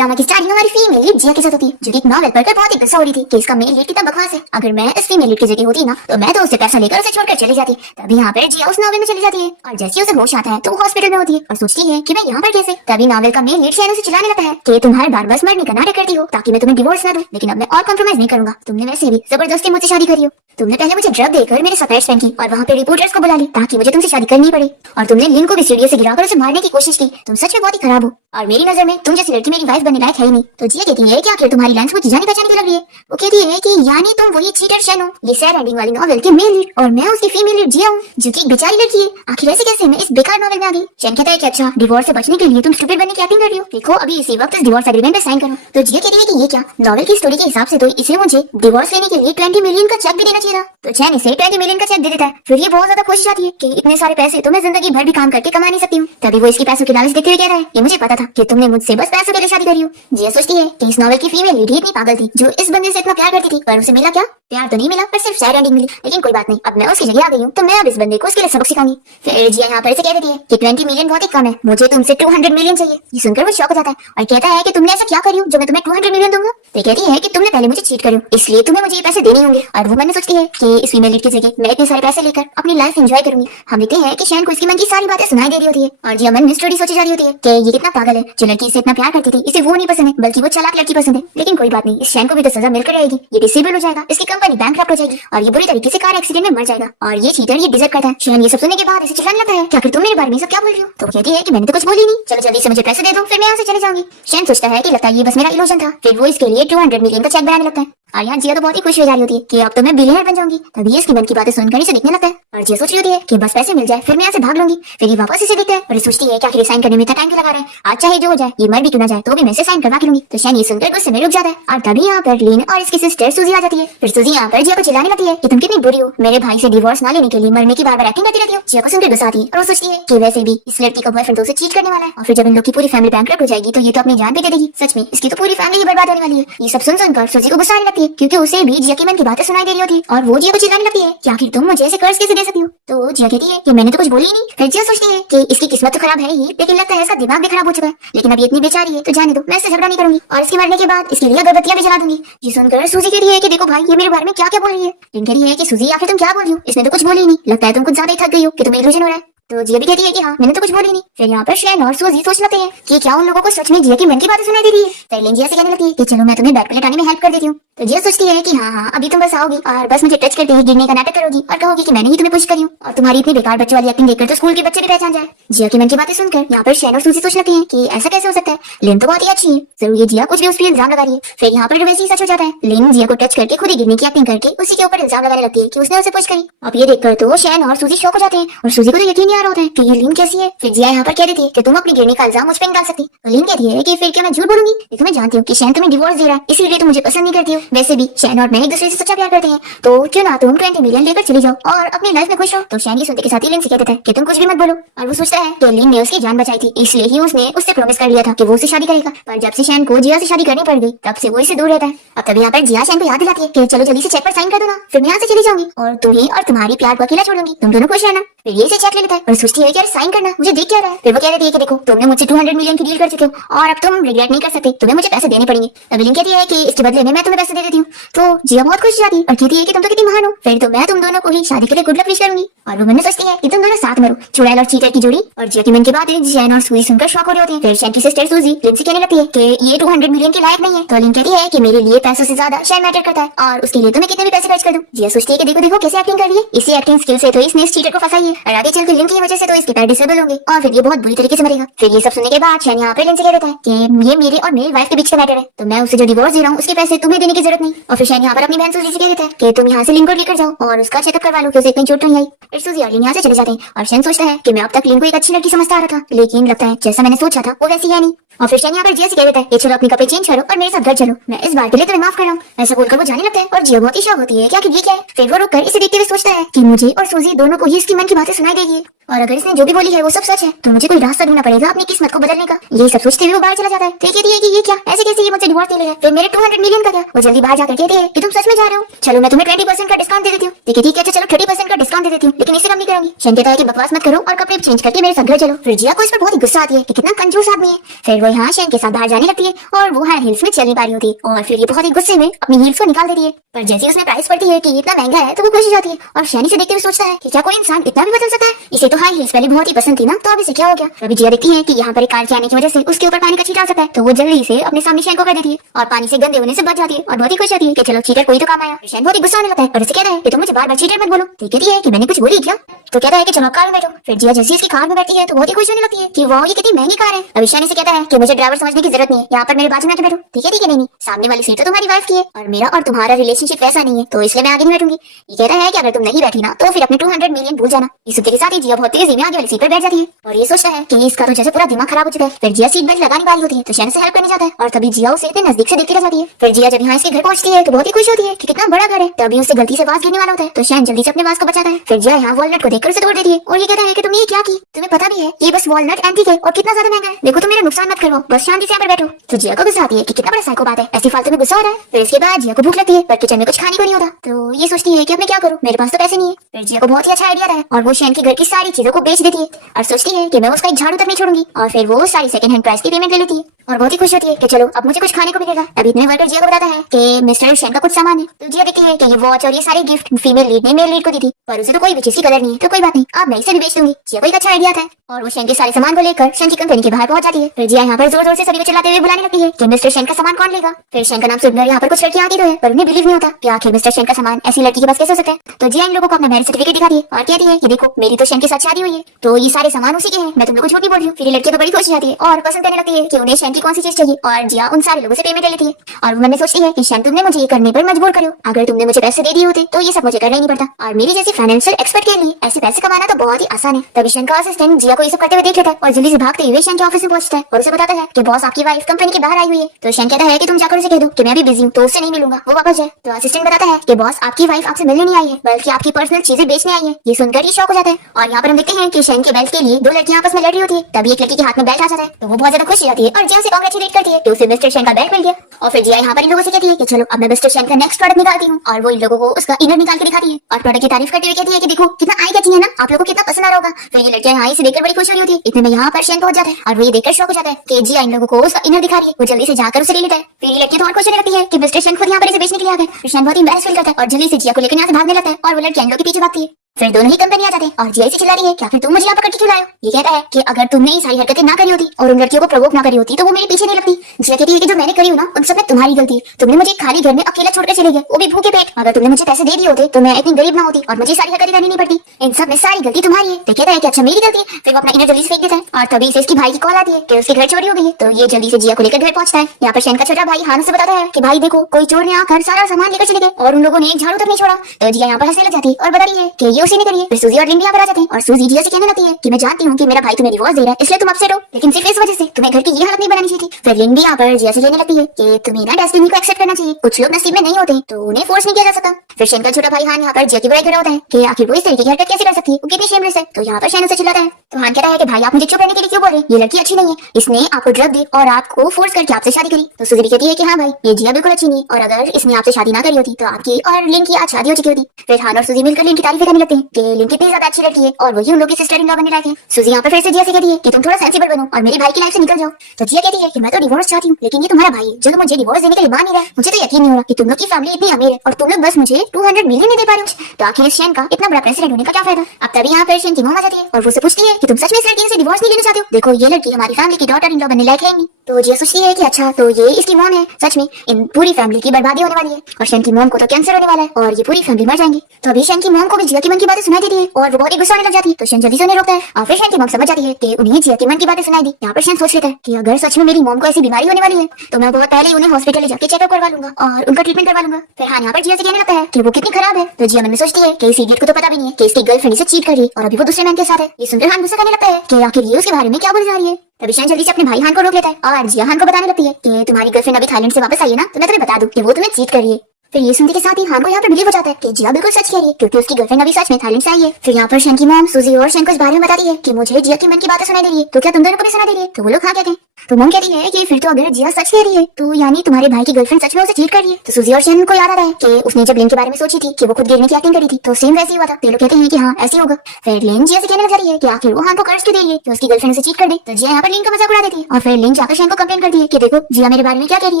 Drama की starting हमारी female lead जिया के साथ होती है, जो कि एक नॉवेल पढ़कर बहुत ही गुस्सा हो रही थी कि इसका मेल लीड कितना बकवास है। अगर मैं इस फीमेल लीड की जगह होती ना तो मैं तो उससे पैसा लेकर उसे छोड़कर चली जाती। तभी यहाँ पर जिया उस नॉवेल में चली जाती है और जैसे उसे होश आता है तो वो हॉस्पिटल में होती है और सोचती है कि मैं यहाँ पर कैसे। तभी नॉवेल का मेल लीड शैन उसे चिल्लाने लगता है कि तुम हर बार बस मरने का नाटक करती हो ताकि मैं तुम्हें डिवोर्स ना दूं, लेकिन अब मैं और कॉम्प्रोमाइज नहीं करूंगा। तुमने वैसे भी जबरदस्ती मुझसे शादी करी हो। तुमने पहले मुझे ड्रग देकर मेरे साथ स्पेंड की और वहाँ पे रिपोर्टर्स को बुला ली ताकि मुझे तुमसे शादी करनी पड़े, और तुमने लिन को भी सीढ़ियों से गिराकर उसे मारने की कोशिश की। तुम सच में बहुत ही खराब हो और मेरी नजर में तुम जैसी लड़की मेरी वाइफ बनने लायक है ही नहीं। तो जिया कहती है कि आखिर तुम्हारी लाइंस मुझे जाने पहचाने की लग रही है। वो कहती है कि यानी तुम वही चीटर शैन हो, ये सैड एंडिंग वाली नॉवेल की मेल लीड, और मैं उसकी फीमेल लीड जिया हूँ जो कि एक बेचारी लड़की है। आखिर ऐसे कैसे मैं इस बेकार नॉवेल में आ गई। शैन कहता है कि अच्छा डिवोर्स से बचने के लिए तुम स्टूपिड बनने की एक्टिंग कर रही हो, देखो अभी इसी वक्त इस डिवोर्स एग्रीमेंट पे साइन करो। तो जिया कहती है कि ये क्या, नॉवेल की स्टोरी के हिसाब से तो इसे मुझे डिवोर्स लेने के लिए 20 मिलियन का चेक भी देना चाहिए था। तो शैन इसे 20 मिलियन का चेक दे देता है। फिर ये बहुत ज्यादा खुश जाती है कि इतने सारे पैसे तो मैं जिंदगी भर भी काम करके कमा नहीं सकती हूँ। तभी वो इसकी पैसों की लालच देखते हुए कह रहा है कि मुझे पता था कि तुमने मुझसे बस पैसों के लिए शादी करी हो। जिया सोचती है कि इस नॉवेल की फीमेल लीड इतनी पागल थी जो इस बंदे से इतना प्यार करती थी, पर उसे मिला क्या, प्यार तो नहीं मिला पर सिर्फ सैड एंडिंग मिली। लेकिन कोई बात नहीं, अब मैं उसकी जगह आ गई हूँ तो मैं अब इस बंदे को उसके लिए सबक सिखाऊंगी। फिर जिया यहाँ पर इसे कह देती है कि 20 मिलियन बहुत ही कम है, मुझे तुमसे 200 मिलियन चाहिए। ये सुनकर वो शॉक हो जाता है और कहता है कि तुमने ऐसा क्या करी हो जो मैं तुम्हें 200 मिलियन दूंगा। तो कहती है कि तुमने पहले मुझे चीट करी हो इसलिए तुम्हें मुझे ये पैसे देने होंगे। और वो मन में सोचती है कि इस फीमेल लीड की जगह मैं इतने सारे पैसे लेकर अपनी लाइफ एंजॉय करूंगी। हम देखते हैं कि शैन को इसकी मन की सारी बातें सुनाई दे रही होती है और जिया मन में स्टोरी सोची जा रही होती है कि ये कितना पागल है, जो लड़की इसे इतना प्यार करती थी इसे वो नहीं पसंद है बल्कि वो चालाक लड़की पसंद है। लेकिन कोई बात नहीं, इस शैन को भी तो सजा मिलकर रहेगी। ये डिसेबल हो जाएगा, इसकी कंपनी बैंकरप्ट हो जाएगी और ये बुरी तरीके से कार एक्सीडेंट में मर जाएगा और ये चीटर ये डिजर्व करता है। शैन ये सब सुनने के बाद इसे चिल्लाने लगता है कि आखिर तुम मेरे बारे में सब क्या बोल रही हो। तो वो कहती है कि मैंने तो कुछ बोली नहीं, चलो जल्दी से मुझे पैसे दे दो फिर मैं यहाँ से चले जाऊंगी। शैन सोचता है कि लगता है ये बस मेरा इल्यूजन था। फिर वो इसके लिए 200 मिलियन का चेक बनाने लगता है और यहाँ जिया तो बहुत ही खुश हो जा रही होती है कि अब तो मैं बिलियनर बन जाऊंगी। तभी इसकी मन की बातें सुनकर इसे दिखने लगता है और जिया सोच रही होती है कि बस पैसे मिल जाए फिर मैं यहाँ से भाग लूंगी। फिर ये वापस इसे देखता है और सोचती है कि आखिर साइन करने में इतना टाइम क्यों लगा रहा है, आज चाहे जो हो जाए ये मर भी क्यों ना जाए तो भी मैं इसे साइन करवा के लूंगी। तो शैन ये सुनकर गुस्से में रुक जाता है और तभी यहाँ पर लिन और इसकी सिस्टर सूजी आ जाती है। फिर सूजी यहाँ पर जिया को चिल्लाने लगती है कि तुम कितनी बुरी हो, मेरे भाई से डिवोर्स ना लेने के लिए मरने की बार बार एक्टिंग करती रहती हो। जिया को सुनकर गुस्सा आती है और वो सोचती है कि वैसे भी इस लड़की का बॉयफ्रेंड तो उसे चीट करने वाला है और फिर जब इन लोग की पूरी फैमिली बैंकरप्ट हो जाएगी तो ये तो अपनी जान भी दे देगी। सच में इसकी तो पूरी फैमिली ही बर्बाद होने वाली है। ये सब सुनकर सूजी को गुस्सा आने लगती है क्योंकि उसे भी जिया की मन की बातें सुनाई दे रही होती है और वो जिया को चिल्लाने लगती है कि आखिर तुम मुझे ऐसे कर्ज कैसे दे सकती हो। तो जिया कहती है कि मैंने तो कुछ बोली नहीं। फिर जिया सोचती है कि इसकी किस्मत तो खराब है ही, लेकिन लगता है इसका दिमाग भी खराब हो चुका है। लेकिन अब ये इतनी बेचारी है तो जाने दो, मैं इससे झगड़ा नहीं करूंगी और इसके मरने के बाद इसके लिए अगरबत्तियां भी जला दूंगी। ये सुनकर सूजी कहती है कि देखो भाई ये मेरे बारे में क्या क्या बोल रही है। लिन कह रही है कि सूजी आखिर तुम क्या बोल रही हो, इसने तो कुछ बोली नहीं, लगता है तुम कुछ ज्यादा ही थक गई हो कि तुम्हें इल्यूजन हो रहा है। तो जिया भी कहती है कि हाँ मैंने तो कुछ बोली नहीं। फिर यहाँ पर शैन और सूजी सोच लेते हैं कि क्या उन लोगों को सच में जिया की मन की बातें सुनाई दे रही है। फिर लिन जिया से कहने लगती है कि चलो मैं तुम्हें बेड पे लेटाने में हेल्प कर देती हूँ। तो जिया सोचती है कि हाँ अभी तुम बस आओगी और बस मुझे टच करते ही गिरने का नाटक करोगी और कहोगी कि मैंने ही तुम्हें पुश करी हूँ और तुम्हारी इतनी बेकार बच्चों वाली एक्टिंग देखकर तो स्कूल के बच्चे भी पहचान जाए। जिया की मन की बातें सुनकर यहाँ पर शैन और सूजी सोच लेते हैं कि ऐसा कैसे हो सकता है, लिन तो बहुत ही अच्छी है, जरूर ये जिया कुछ भी उस पर इल्जाम लगा रही है। फिर यहाँ पर वैसे ही सच हो जाता है, लिन जिया को टच करके खुद ही गिरने की एक्टिंग करके उसी के ऊपर इल्जाम लगाने लगती है कि उसने उसे पुश करी। अब ये देखकर तो शैन और सूजी शॉक हो जाते हैं और सूजी को तो यकीन नहीं आ रहा होता है कि ये लिन कैसी है। फिर जिया यहाँ पर कह देती है कि तुम अपनी गिरने का इल्जाम मुझ पर डाल सकती। तो लिन कहती है कि फिर क्या मैं झूठ बोलूंगी, देखो मैं जानती हूँ कि शैन तुम्हें डिवोर्स दे रहा है इसीलिए तुम मुझे पसंद नहीं करती हो। वैसे भी शैन और मैं एक दूसरे से सच्चा प्यार करते हैं तो क्यों ना तुम 20 मिलियन लेकर चली जाओ और अपनी लाइफ में खुश रहो। तो शैन ये सुनते के साथ ही लिन से कह देता है कि तुम कुछ भी मत बोलो और वो सोचता है कि लिन ने उसकी जान बचाई थी इसलिए ही उसने उससे प्रॉमिस कर लिया था कि वो उससे शादी करेगा, पर जब से शैन को जिया से शादी करनी पड़ गई तब से वो इससे दूर रहता है। अब तभी यहाँ पर जिया शैन को याद दिलाती है कि चलो जल्दी से चेक पर साइन कर दो ना, फिर मैं यहाँ से चली जाऊंगी और तुम्हें और तुम्हारी प्यार को अकेला छोड़ूंगी, तुम दोनों खुश रहना। फिर ये चेक ले लेता है और सोचती है कि यार साइन करना मुझे देख क्या रहा है। फिर वो कह देती है कि देखो तुमने मुझसे 200 मिलियन की डील कर चुके हो और अब तुम रिग्रेट नहीं कर सकते, तुम्हें मुझे पैसे देने पड़ेंगे। अब लिन कहती है कि इसके बदले में मैं तुम्हें पैसे दे देती हूँ। तो जिया बहुत खुश जाती है और कहती है कि तुम तो कितनी महान हो, फिर तो मैं तुम दोनों को ही शादी के लिए गुड लक विश करूंगी। और वो मन में सोचती है कि तुम दोनों साथ मरो, चुड़ैल और चीटर की जोड़ी। और जिया की मन की बात है शैन और सूजी सुनकर शॉक हो रही होती है। फिर शैन की सिस्टर सूजी लिन से कहने लगती है कि ये 200 मिलियन के लायक नहीं है। तो लिन कहती है कि मेरे लिए पैसों से ज्यादा शैन मैटर करता है और उसके लिए तो मैं कितने भी पैसे खर्च कर दूं। जिया सोचती है कि देखो देखो कैसे एक्टिंग कर रही है, इसी एक्टिंग स्किल से तो इसने इस चीटर को फंसाई है और आगे चलकर लिन की वजह से तो इसके पैर डिसेबल होंगे और फिर ये बहुत बुरी तरीके से मरेगा। फिर ये सब सुनने के बाद शैन यहाँ पर लिन से कह देता है कि ये मेरे और मेरी वाइफ के बीच का मैटर है, तो मैं उसे जो डिवोर्स दे रहा हूँ उसके पैसे तुम्हें देने की जरूरत नहीं। और फिर शैन यहाँ पर अपनी बहन सूजी से कह देता है कि तुम यहाँ से लिन को लेकर जाओ और उसका चेकअप करवा लो कि उसे इतनी चोट नहीं आई। फिर सूजी और लिन यहाँ से चले जाते हैं और शैन सोचता है कि मैं अब तक लिन को एक अच्छी लड़की समझता आ रहा था, लेकिन लगता है जैसा मैंने सोचा था वो वैसी है नहीं। और फिर शैन यहाँ पर जिया से कह देता है कि चलो अपने कपड़े चेंज करो और मेरे साथ घर चलो, मैं इस बार के लिए तुम्हें माफ कर रहा हूँ। ऐसा बोलकर वो जाने लगता है और जिया बहुत ही शौक होती है कि आखिर ये क्या है। फिर वो रुककर इसे देखते हुए सोचता है कि मुझे और सूजी दोनों को ही इसकी मन की बातें सुनाई देगी और अगर इसने जो भी बोली है वो सब सच है तो मुझे कोई रास्ता ढूंढना पड़ेगा अपनी किस्मत को बदलने का। ये सब सोचते हुए वो बाहर चला जाता है। तो कहती है कि ये क्या, ऐसे कैसे ये मुझसे डिवोर्स ले लेगा, फिर मेरे 200 मिलियन का क्या। वो जल्दी बाहर जाकर कहती है कि तुम सच में जा रहे हो, चलो मैं तुम्हें 20% का डिस्काउंट दे देती हूँ। ठीक है चलो 30% का डिस्काउंट दे देती हूँ, लेकिन इससे कम नहीं करूंगी। शन कहता है कि बकवास मत करो और कपड़े चेंज करके मेरे साथ घर चलो। फिर जिया को इस पर बहुत ही गुस्सा आती है कि कितना कंजूस आदमी है। फिर वो यहाँ शन के साथ बाहर जाने लगती है और वो हाई हील्स में चल नहीं पा रही होती और फिर ये बहुत ही गुस्से में अपनी हील्स को निकाल देती है। पर जैसे उसने प्राइस पड़ती है कि इतना महंगा है तो वो खुश हो जाती है और शैनी से देखते हुए सोचता है कि क्या कोई इंसान इतना भी बदल सकता है। इसे तो हाई हील्स पहले बहुत ही पसंद थी ना, तो अब इसे क्या हो गया। अभी जिया देखती है कि यहाँ पर एक कार के आने की वजह से उसके ऊपर पानी का छींटा आ सकता है, तो वो जल्दी से अपने सामने शैन को कर देती है और पानी से गंदे होने से बच जाती है और बहुत ही खुश होती है कि चलो चीटर कोई तो काम आया। शैन बहुत ही गुस्सा आने लगता है और उसे कहता है कि तुम मुझे बार-बार चीटर मत बोलो। तो कहती है कि मैंने कुछ बोली क्या, तो कहता है कि चलो कार में बैठो। फिर जिया जैसे इसकी कार में बैठती है तो बहुत ही खुश होने लगती है कि वाह ये कितनी महंगी कार है। अभी शैनी से कहता है कि मुझे ड्राइवर समझने की जरूरत नहीं है, यहाँ पर मेरे बाजू में आके बैठो। ठीक है नहीं, सामने वाली सीट तो तुम्हारी वाइफ की है और मेरा और तुम्हारा रिलेशनशिप वैसा नहीं है, तो इसलिए मैं आगे नहीं बैठूंगी। ये कहता है कि अगर तुम नहीं बैठी ना तो फिर अपने 200 मिलियन भूल जाना। इस के साथ ही जिया बहुत तेजी में आगे वाली सीट पर बैठ जाती है और ये सोचता है कि इसका तो जैसे पूरा दिमाग खराब हो चुका है। फिर जिया सीट बेल्ट लगाने वाली होती है तो शैन से हेल्प करने जाता है और तभी जिया उसे इतने नजदीक से देखती रह जाती है। फिर जिया जब यहाँ इसके घर पहुंचती है तो बहुत ही खुश होती है कि कितना बड़ा घर है। तभी उससे गलती से वास गिरने वाला होता है तो शैन जल्दी से अपने वास को बचाता है। फिर जिया यहाँ वॉलनट को देखकर उसे तोड़ देती है और ये कहता है कि तुमने ये क्या की, तुम्हें पता भी है ये बस वॉलनट एंटीक है और कितना ज्यादा महंगा है, देखो तुम मेरा नुकसान मत करो, बस शांति से यहाँ पर बैठो। तो जिया को गुस्सा आती है कि कितना बड़ा साइको बात है, ऐसी फालतू में गुस्सा हो रहा है। फिर इसके बाद जिया को भूख लगती है पर किचन में कुछ खाने को नहीं होता, तो ये सोचती है कि अब मैं क्या करूँ, मेरे पास तो पैसे नहीं है। फिर जिया को बहुत ही अच्छा आइडिया आता है और वो शैन के घर की सारी चीजों को बेच देती है और सोचती है कि मैं उसका एक झाड़ू तक नहीं छोड़ूंगी और फिर वो सारी सेकंड हैंड प्राइस की पेमेंट ले लेती है और बहुत ही खुश होती है कि चलो अब मुझे कुछ खाने को मिलेगा। अभी इतने वर्कर जिया को बताता है कि मिस्टर शैन का कुछ सामान है, तो जिया देखती है कि ये वॉच और ये सारे गिफ्ट फीमेल लीड ने मेल लीड को दी थी पर उसे तो कोई भी चीज की कदर नहीं है, तो कोई बात नहीं अब मैं इसे भी बेच दूंगी। जिया को एक अच्छा आइडिया था और वो शैन के सारे सामान को लेकर शैन की कंपनी के बाहर पहुंच जाती है। फिर जिया यहाँ पर जोर जोर से सभी को चिल्लाते हुए बुलाने लगती है कि मिस्टर शैन का सामान कौन लेगा। फिर शैन का नाम सुनकर यहाँ पर कुछ लड़कियां आती तो है पर उन्हें बिलीव नहीं होता कि आखिर मिस्टर शैन का सामान ऐसी लड़की के पास कैसे हो सकता है। तो जिया इन लोगों को अपना मैरिज सर्टिफिकेट दिखाती है और कहती है कि देखो मेरी तो शैन के साथ शादी हुई है, तो ये सारे सामान उसी के हैं, मैं तुम लोग को झूठ नहीं बोल रही हूँ। फिर लड़कियां तो बड़ी खुश हो जाती है और पसंद करने लगती है कि उन्हें शैन की कौन सी चीज चाहिए और जिया उन सारे लोगों से पेमेंट ले लेती है और मन में सोचती है कि शैन तुमने मुझे ये करने पर मजबूर करो, अगर तुमने मुझे पैसे दे दिए होते तो ये सब मुझे करना ही नहीं पड़ता और मेरी जैसी फाइनेंशियल एक्सपर्ट के लिए ऐसे पैसे कमाना तो बहुत ही आसान है। तभी शैन का असिस्टेंट जिया को ये सब करते हुए देख लेता है और जल्दी से भागते हुए शैन के ऑफिस में पहुंचता है और उसे बताता है कि बॉस आपकी वाइफ कंपनी के बाहर आई हुई है। तो शैन कहता है कि तुम जाकर उसे कह दो कि मैं भी बिजी हूँ तो उससे नहीं मिलूंगा, वो वापस जाए। तो असिस्टेंट बताता है कि बॉस आपकी वाइफ आपसे मिलने नहीं आई है बल्कि आपकी पर्सनल चीजें बेचने आई है। ये सुनकर ही शॉक हो जाता है और यहाँ पर हम देखते हैं कि शैन के बेल्ट के लिए दो लड़कियां आपस में लड़ रही होती है। तभी एक लड़की के हाथ में बेल्ट आ जाता है तो वो बहुत ज्यादा खुश हो जाती है और जिया से कांग्रेचुलेट करती है कि उसे मिस्टर शैन का बेल्ट मिल गया। और फिर जिया यहाँ पर इन लोगों से कहती है कि चलो अब मैं मिस्टर शैन का नेक्स्ट प्रोडक्ट निकालती हूँ और वो इन लोगों को उसका इनर निकाल के दिखाती है और प्रोडक्ट की तारीफ करते हुए कहती है कि देखो कितना आई कैचिंग है ना, आप लोगों को कितना पसंद आ रहा होगा। फिर ये लड़कियां यहाँ से देखकर बड़ी खुश हो रही होती है। इतने में यहाँ पर शैन पहुंच जाता है और वो ये देखकर शॉक हो जाता है कि जिया इन लोगों को उसका इनर दिखा रही है। वो जल्दी से जाकर उसे ले लेता है। फिर ये लड़की तो और खुश होने लगती है कि मिस्टर शैन खुद यहाँ पर इसे बेचने के लिए आ गए। फिर शैन बहुत ही एम्बैरेस फील करता है और जल्दी से जिया को लेकर यहाँ से भागने लगता है और वो लड़की इन लोगों के पीछे भागती है। फिर दोनों ही कंपनी आ जाते हैं और जिया से चिल्ला रही है कि आखिर तुम मुझे यहाँ पकड़ के क्यों लाए हो। ये कहता है कि अगर तुमने ये सारी हरकतें ना करी होती और उन लड़कियों को प्रवोक ना करी होती तो वो मेरे पीछे नहीं लगती। जिया कहती है कि जो मैंने करी हो ना उन सब में तुम्हारी गलती है, तुमने मुझे खाली घर में अकेला छोड़कर चले गए, वो भी भूखे पेट। अगर तुमने मुझे पैसे दे दिए होते तो मैं इतनी गरीब ना होती और मुझे सारी हरकतें करनी नहीं पड़ती। इन सब में सारी गलती तुम्हारी है। तो कहता है कि अच्छा मेरी गलती है। फिर वो अपना इनर जल्दी से फेंक देता है और तभी से इसकी भाई की कॉल आती है कि उसके घर चोरी हो गई है। तो ये जल्दी से जिया को लेकर घर पहुंचता है। यहाँ पर शैन का छोटा भाई हान से बताता है कि भाई देखो कोई चोर ने आकर सारा सामान लेकर चले गए और उन लोगों ने एक झाड़ू तक नहीं छोड़ा। तो जिया यहाँ पर हंसने लग जाती है और बता रही है कि ये उसी ने करी है। फिर सूजी और लिंडी यहाँ पर आ जाते हैं और सूजी जिया से कहने लगती है कि मैं जानती हूँ कि मेरा भाई तुम्हें डिवोर्स दे रहा है इसलिए तुम अपसेट हो, लेकिन सिर्फ इस वजह से तुम्हें घर की ये हालत नहीं बनानी चाहिए थी। फिर लिंडी यहाँ पर जिया से कहने लगती है कि तुम्हें ना डेस्टिनी को एक्सेप्ट करना चाहिए, कुछ लोग नसीब में नहीं होते तो उन्हें फोर्स नहीं किया जा सकता। फिर शैन का छोटा भाई हान यहाँ पर जिया की बुराई कर रहा होता है कि आखिर वो इस तरीके की हरकत कैसे कर सकती है, वो कितनी शेमलेस है। तो यहाँ पर शैन उसे चिल्लाता है तो हान कहता है कि भाई आप मुझे चुप रहने के लिए क्यों बोल रहे हैं, ये लड़की अच्छी नहीं है, इसने आपको ड्रग दी और आपको फोर्स करके आपसे शादी करी। तो सूजी कहती है कि हाँ भाई ये जिया बिल्कुल अच्छी नहीं और अगर इसने आपसे शादी ना करी होती तो आपकी और लिंक की आज शादी हो चुकी होती। फिर हान और सूजी मिलकर लिंक की तारीफ करने लगते हैं कि लिंक कितनी ज्यादा अच्छी लड़की है और वही उन लोगों की सिस्टर इन लॉ बनने लायक है। सूजी यहाँ पर फिर से जिया से कहती है कि तुम थोड़ा सेंसिबल बनो और मेरे भाई की लाइफ से निकल जाओ। तो जिया कहती है कि मैं तो डिवोर्स चाहती हूँ लेकिन ये तुम्हारा भाई है जो मुझे डिवोर्स देने के लिए मान नहीं रहा है। मुझे तो यकीन नहीं हो रहा कि तुम लोग की फैमिली इतनी अमीर है और तुम लोग बस मुझे 200 मिलियन नहीं दे पा रहे हो। तो आखिर इस शैन का इतना बड़ा प्रेसिडेंट होने का क्या फायदा। अब तभी यहाँ पर शैन की मॉम आ जाती है और वो से पूछती है कि तुम सच में इस लड़की से डिवोर्स नहीं लेना चाहते हो, देखो ये लड़की हमारी फैमिली की डॉटर इन लॉ बनने लायक है नहीं। तो जिया सोचती है कि अच्छा तो ये इसकी मॉम है, सच में इन पूरी फैमिली की बर्बादी होने वाली है और शैन की मॉम को तो कैंसर होने वाला है और ये पूरी फैमिली मर जाएंगी। तो अभी शैन की मॉम को भी जिया की मन की बातें सुनाई देती है और वो बहुत ही गुस्सा होने लग जाती है। तो शैन जल्दी से उन्हें रोकता है और फिर शैन की मॉम समझ जाती है कि उन्हें जिया की मन की बातें सुनाई दी। यहाँ पर शैन सोच लेता है कि अगर सच में मेरी मॉम को ऐसी बीमारी होने वाली है तो मैं बहुत पहले उन्हें हॉस्पिटल ले जाकर चेकअप करवा लूंगा और उनका ट्रीटमेंट करवा लूंगा। फिर हाँ यहाँ पर जिया से कहने लगता है कि वो कितनी खराब है। तो जिया मन में सोचती है कि इस इडियट को तो पता भी नहीं है कि इसकी गर्लफ्रेंड इसे चीट कर रही है और अभी वो दूसरे मैन के साथ है। ये सुनकर हान गुस्सा करने लगता है कि आखिर ये उसके बारे में क्या बोल जा रही है। तभी शैन जल्दी से अपने भाई हान को रोक लेता है और जिया हान को बताने लगती है कि तुम्हारी गर्लफ्रेंड अभी थाईलैंड से वापस आई है ना, तो मैं तुम्हें बता दूं कि वो तुम्हें चीट कर रही है। फिर ये सुनते के साथ ही हान को यहाँ पर बिलीव हो जाता है कि जिया बिल्कुल सच कह रही है, क्योंकि उसकी गर्लफ्रेंड अभी सच में थाईलैंड से आई है। फिर यहाँ पर शन की मॉम सूजी और शन को इस बारे में बताती है कि मुझे जिया की मन की बातें सुनाई दे रही है, तो क्या तुम दोनों को भी सुना दे रही है? तो वो लोग हाँ कहते हैं। तो मॉम कहती है कि फिर तो अगर जिया सच कह रही है तो यानी तुम्हारे भाई की गर्लफ्रेंड सच में उसे चीट कर रही है। तो सूजी और शन को याद आता है कि उसने जब लिन के बारे में सोची थी कि वो खुद गिरने की एक्टिंग करी थी, तो सेम वैसे ही हुआ था। तो लोग कहते हैं कि हाँ ऐसे होगा। फिर लिन जिया से कहने लग जाती है कि आखिर वो हान को कर्ज क्यों दे रही है कि उसकी गर्लफ्रेंड उसे चीट कर दे। तो जिया यहाँ पर लिन का मजाक उड़ा देती है और फिर लिन जाकर शैन को कंप्लेन करती है कि देखो जिया मेरे बारे में क्या कह रही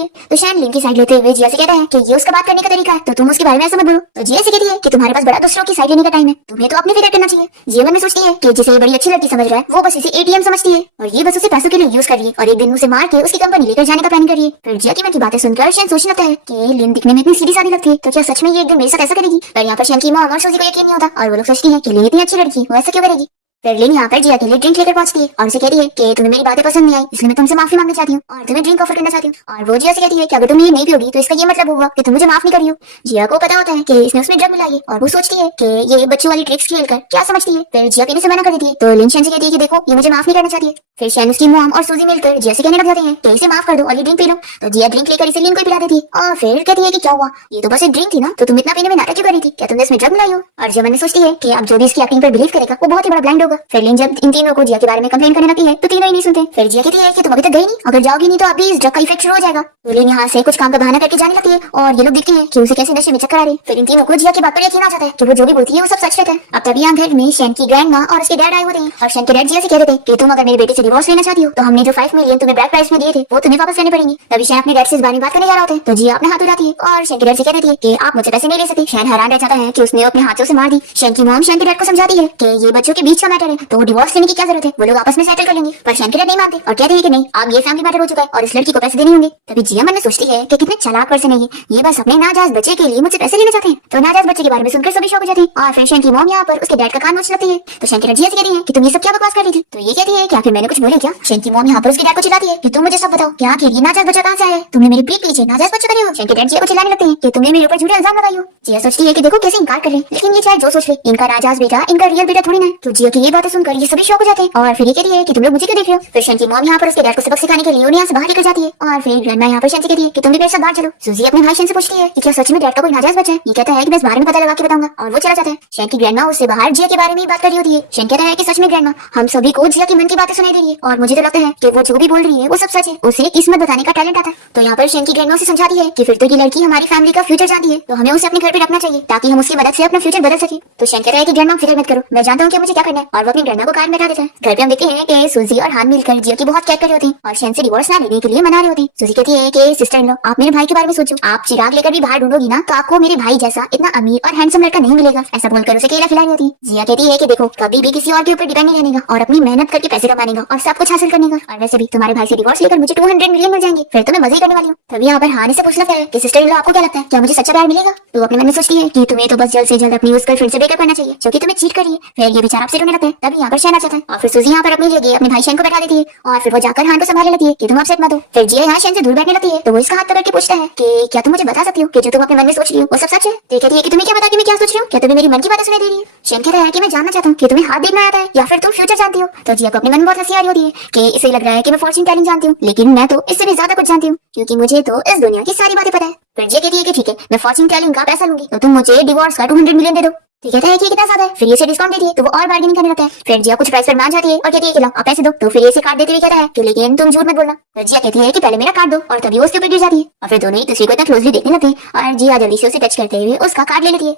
है। तो शैन लिन की साइड लेते हुए जिया से कहता है कि ये उसका बात करने का तरीका है, तो तुम उसके बारे में ऐसा मत बोलो। तो जिया से कहती है कि तुम्हारे पास बड़ा दूसरों की साइड लेने का टाइम है, तुम्हें तो अपनी फिक्र करना चाहिए। जिया मन में सोचती है कि जिसे ये बड़ी अच्छी लड़की समझ रहा है वो बस इसे एटीएम समझती है और ये बस उसे पैसों के लिए यूज कर रही है और एक दिन उसे मार के उसकी कंपनी लेकर जाने का प्लान कर रही है। फिर जिया की मन की बातें सुनकर शैन सोचने लगता है कि लिन दिखने में इतनी सीधी सादी लगती है, तो क्या सच में ये एक दिन मेरे साथ ऐसा करेगी? पर यहाँ पर शैन की मॉम और सूजी को यकीन नहीं होता और वो लोग सोचती है कि लिन इतनी अच्छी लड़की वो ऐसा क्यों करेगी। फिर लिन यहाँ पर जिया के लिए ड्रिंक लेकर पहुंचती है और उसे कहती है कि तुम्हें मेरी बातें पसंद नहीं आई, इसलिए मैं तुमसे माफी मांगना चाहती हूँ और तुम्हें ड्रिंक ऑफर करना चाहती हूँ। और वो जिया से कहती है कि अगर तुम ये नहीं पियोगी तो इसका ये मतलब होगा कि तुम मुझे माफ नहीं करी हो। जिया को पता होता है कि इसने उसमें ड्रग मिलाई है और वो सोचती है कि ये बच्चों वाली ट्रिक्स खेलकर क्या समझती है। फिर जिया पीने से मना कर देती है। तो लिन शैन से कहती है कि देखो ये मुझे माफ नहीं करना चाहती है। फिर शैन उसकी मॉम और सूजी मिलकर जिया से कहने लग जाते हैं कि इसे माफ कर दो और ये ड्रिंक पी लो। तो जिया ड्रिंक लेकर इसे लिन को पिला देती है और फिर कहती है कि क्या हुआ, ये तो बस एक ड्रिंक थी ना, तो तुम इतना पीने में नाटक क्यों कर रही थी, क्या तुमने इसमें ड्रग मिलाई हो? और जिया मन में सोचती है कि अब जो भी इसकी एक्टिंग पर बिलीव करेगा वो बहुत ही बड़ा ब्लाइंड होगा। फिर लिन जब इन तीनों को जिया के बारे में कंप्लेन करने लगती है तो तीनों ही नहीं सुनते। फिर जिया कहती है कि तुम अभी तक गई नहीं, अगर जाओगी नहीं तो अभी इस ड्रग का इफेक्ट शुरू हो जाएगा। तो लिन यहाँ से कुछ काम का बहाना करके जाने लगती है और ये लोग देखते हैं कि उसे कैसे नशे में चक्कर आ रही है। फिर इन तीनों को जिया की बात पर यकीन आ जाता है कि वो जो भी बोलती है वो सब सच रहता है। अब तभी यहाँ घर में शैन की ग्रैंड माँ और उसके डैड आए होते हैं और शैन के डैड जिया से कहते थे कि तुम अगर मेरे बेटे से डिवोर्स लेना चाहती हो तो हमने जो 5 मिलियन तुम्हें ब्रैक प्राइस में दिए थे वो तुम्हें वापस लेने पड़ेंगे। तभी शैन अपने डैड से इस बारे में बात करने जा रहा होता है तो जिया अपने हाथ उठाती है और शैन के डैड से कह देती है कि आप मुझे पैसे नहीं ले सकते। शैन हैरान रह जाता है कि उसने अपने हाथों से मार दी। शैन की मॉम शैन के डैड को समझाती है कि ये बच्चों के बीच का मैटर है तो डिवोर्स लेने की क्या जरूरत है, वो लोग आपस में सेटल कर लेंगे। पर शैन के डैड नहीं मानते और कहते हैं कि नहीं, अब ये फैमिली मैटर हो चुका है और इस लड़की को पैसे देने होंगे। तभी जिया मन में सोचती है कि कितने चालाक पर्सन है ये बस अपने नाजायज बच्चे के लिए मुझसे पैसे लेना चाहते हैं। तो नाजायज बच्चे के बारे में सुनकर सभी शौक हो जाती है और फिर शैन की मॉम यहाँ पर उसके डैड का कान नोच लेती है। तो शैन के डैड जिया से कहती है कि तुम ये सब क्या बकवास कर रही थी। तो ये कहती है कि आखिर मैंने कुछ बोला क्या। शैन की मॉम यहाँ पर उसके डैड को चिल्लाती है कि तुम मुझे सब बताओ, क्या आखिर ये नाजायज बच्चा कहाँ से आया है, तुमने मेरी पीठ पीछे नाजायज बच्चा करे हो। शैन के डैड जिया को चिल्लाने लगते हैं कि तुमने मेरे ऊपर झूठे इल्जाम लगाई हो। जिया सोचती है कि देखो कैसे इनकार कर रहे हैं, लेकिन ये चाहे जो सोच ले इनका नाजायज बेटा इनका रियल बेटा थोड़ी ना है। तो जिया की ये बातें सुनकर ये सभी शौक हो जाते हैं और फिर ये कहती है कि तुम लोग मुझे क्यों देख रहे हो। फिर शैन की मॉम यहाँ पर उसके डैड को सबक सिखाने के लिए उन्हें यहाँ से बाहर लेकर जाती है और फिर ग्रैंडमा यहाँ पर शैन से कहती है कि तुम भी मेरे साथ बाहर चलो। सूजी अपने भाई शैन से पूछती है कि क्या सच में डैड का कोई नाजायज बच्चा है। ये कहता है कि मैं इस बारे में पता लगा के बताऊंगा और वो चला जाता है। शैन की ग्रैंडमा उससे बाहर जिया के बारे में बात कर रही होती है। शैन कहता है कि सच में ग्रैंडमा हम सभी को जिया की मन की बातें सुनाई दे रही है और मुझे तो लगता है कि वो जो भी बोल रही है वो सब सच है, उसे किस्मत बताने का टैलेंट आता है। तो यहाँ पर शैन की ग्रैंडमा से समझाती है कि फिर तो ये लड़की हमारी फैमिली का फ्यूचर जानती है तो हमें उसे अपने घर पे रखना चाहिए ताकि हम उसकी मदद से अपना फ्यूचर बदल सके। तो शैन कहता है कि ग्रैंडमा फिक्र मत करो, मैं जानता हूँ कि मुझे क्या करना है और वो अपनी ग्रैंडमा को कार में बैठा देता है। घर पे हम देखते हैं कि सूजी और हान मिलकर जिया की बहुत केयर कर रही होती है और शैन से डिवोर्स ना लेने के लिए मना रही होती है। सूजी कहती है कि सिस्टर इन लॉ आप मेरे भाई के बारे में सोचो, आप चिराग लेकर भी बाहर ढूंढोगी ना तो आपको मेरे भाई जैसा इतना अमीर और हैंडसम लड़का नहीं मिलेगा। ऐसा बोलकर उसे केला खिलाई होती है। जिया कहती है कि देखो कभी भी किसी और के ऊपर डिपेंड नहीं रहने का और अपनी मेहनत करके पैसे कमाने का और सब कुछ हासिल करने का, और वैसे भी तुम्हारे भाई से डिवोर्स लेकर मुझे 200 मिलियन मिल जाएंगे, फिर तो मैं मजे ही करने वाली हूँ। तभी यहाँ पर हान से पूछ लगता है कि सिस्टर इन लॉ आपको क्या लगता है, क्या मुझे सच्चा प्यार मिलेगा। तो अपने मन में सोचती है कि तुम्हें तो बस जल्द से जल्द अपनी उस गर्लफ्रेंड से ब्रेकअप करना चाहिए जो कि तुम्हें चीट करी है। फिर ये बेचारा आपसे रोने लगता है। तभी यहाँ पर शैन आ जाता है और फिर सूजी यहाँ पर अपनी जगह अपने भाई शैन को बैठा देती है और फिर वो जाकर हान को संभालने लगती है कि तुम अपसेट मत हो। फिर जिया यहाँ शैन से दूर बैठने लगती है तो वो इसका हाथ पकड़ के पूछता है कि क्या तुम मुझे बता सकती हो कि जो तुम अपने मन में सोच रही हो वो सब सच है। तो कहती है कि तुम्हें क्या पता कि मैं क्या सोच रही हूँ, क्या तुम्हें मेरी मन की बातें सुनाई दे रही है। शैन कहता है कि मैं जानना चाहता हूँ कि तुम्हें हाथ देखना आता है या फिर तुम फ्यूचर जानती हो। तो जिया को अपने मन में बहुत हंसी आ रही होती है कि इसे लग रहा है कि मैं फॉर्च्यून टेलिंग जानती हूँ, लेकिन मैं तो इससे भी ज्यादा कुछ जानती हूँ क्योंकि मुझे तो इस दुनिया की सारी बातें पता है। फिर जिया कहती है कि ठीक है मैं फॉर्च्यून टेलिंग का पैसा लूंगी तो तुम मुझे डिवोर्स का 200 मिलियन दे दो। तो कहता है कि कितना ज्यादा है। फिर ये से डिस्काउंट देती है तो वो और बार्गेनिंग करने लगता है। फिर जिया कुछ प्राइस पर मान जाती है और कहती है कि लो आप पैसे दो। तो फिर ये से कार्ड देते हुए कहता है कि लेकिन तुम झूठ मत बोलना। तो जिया कहती है कि पहले मेरा कार्ड दो और तभी वो उसके ऊपर गिर जाती है और फिर दोनों ही तस्वीर को इतना क्लोजली देखने लगते हैं और जिया जल्दी से उसे टच करते हुए उसका कार्ड ले लेती है।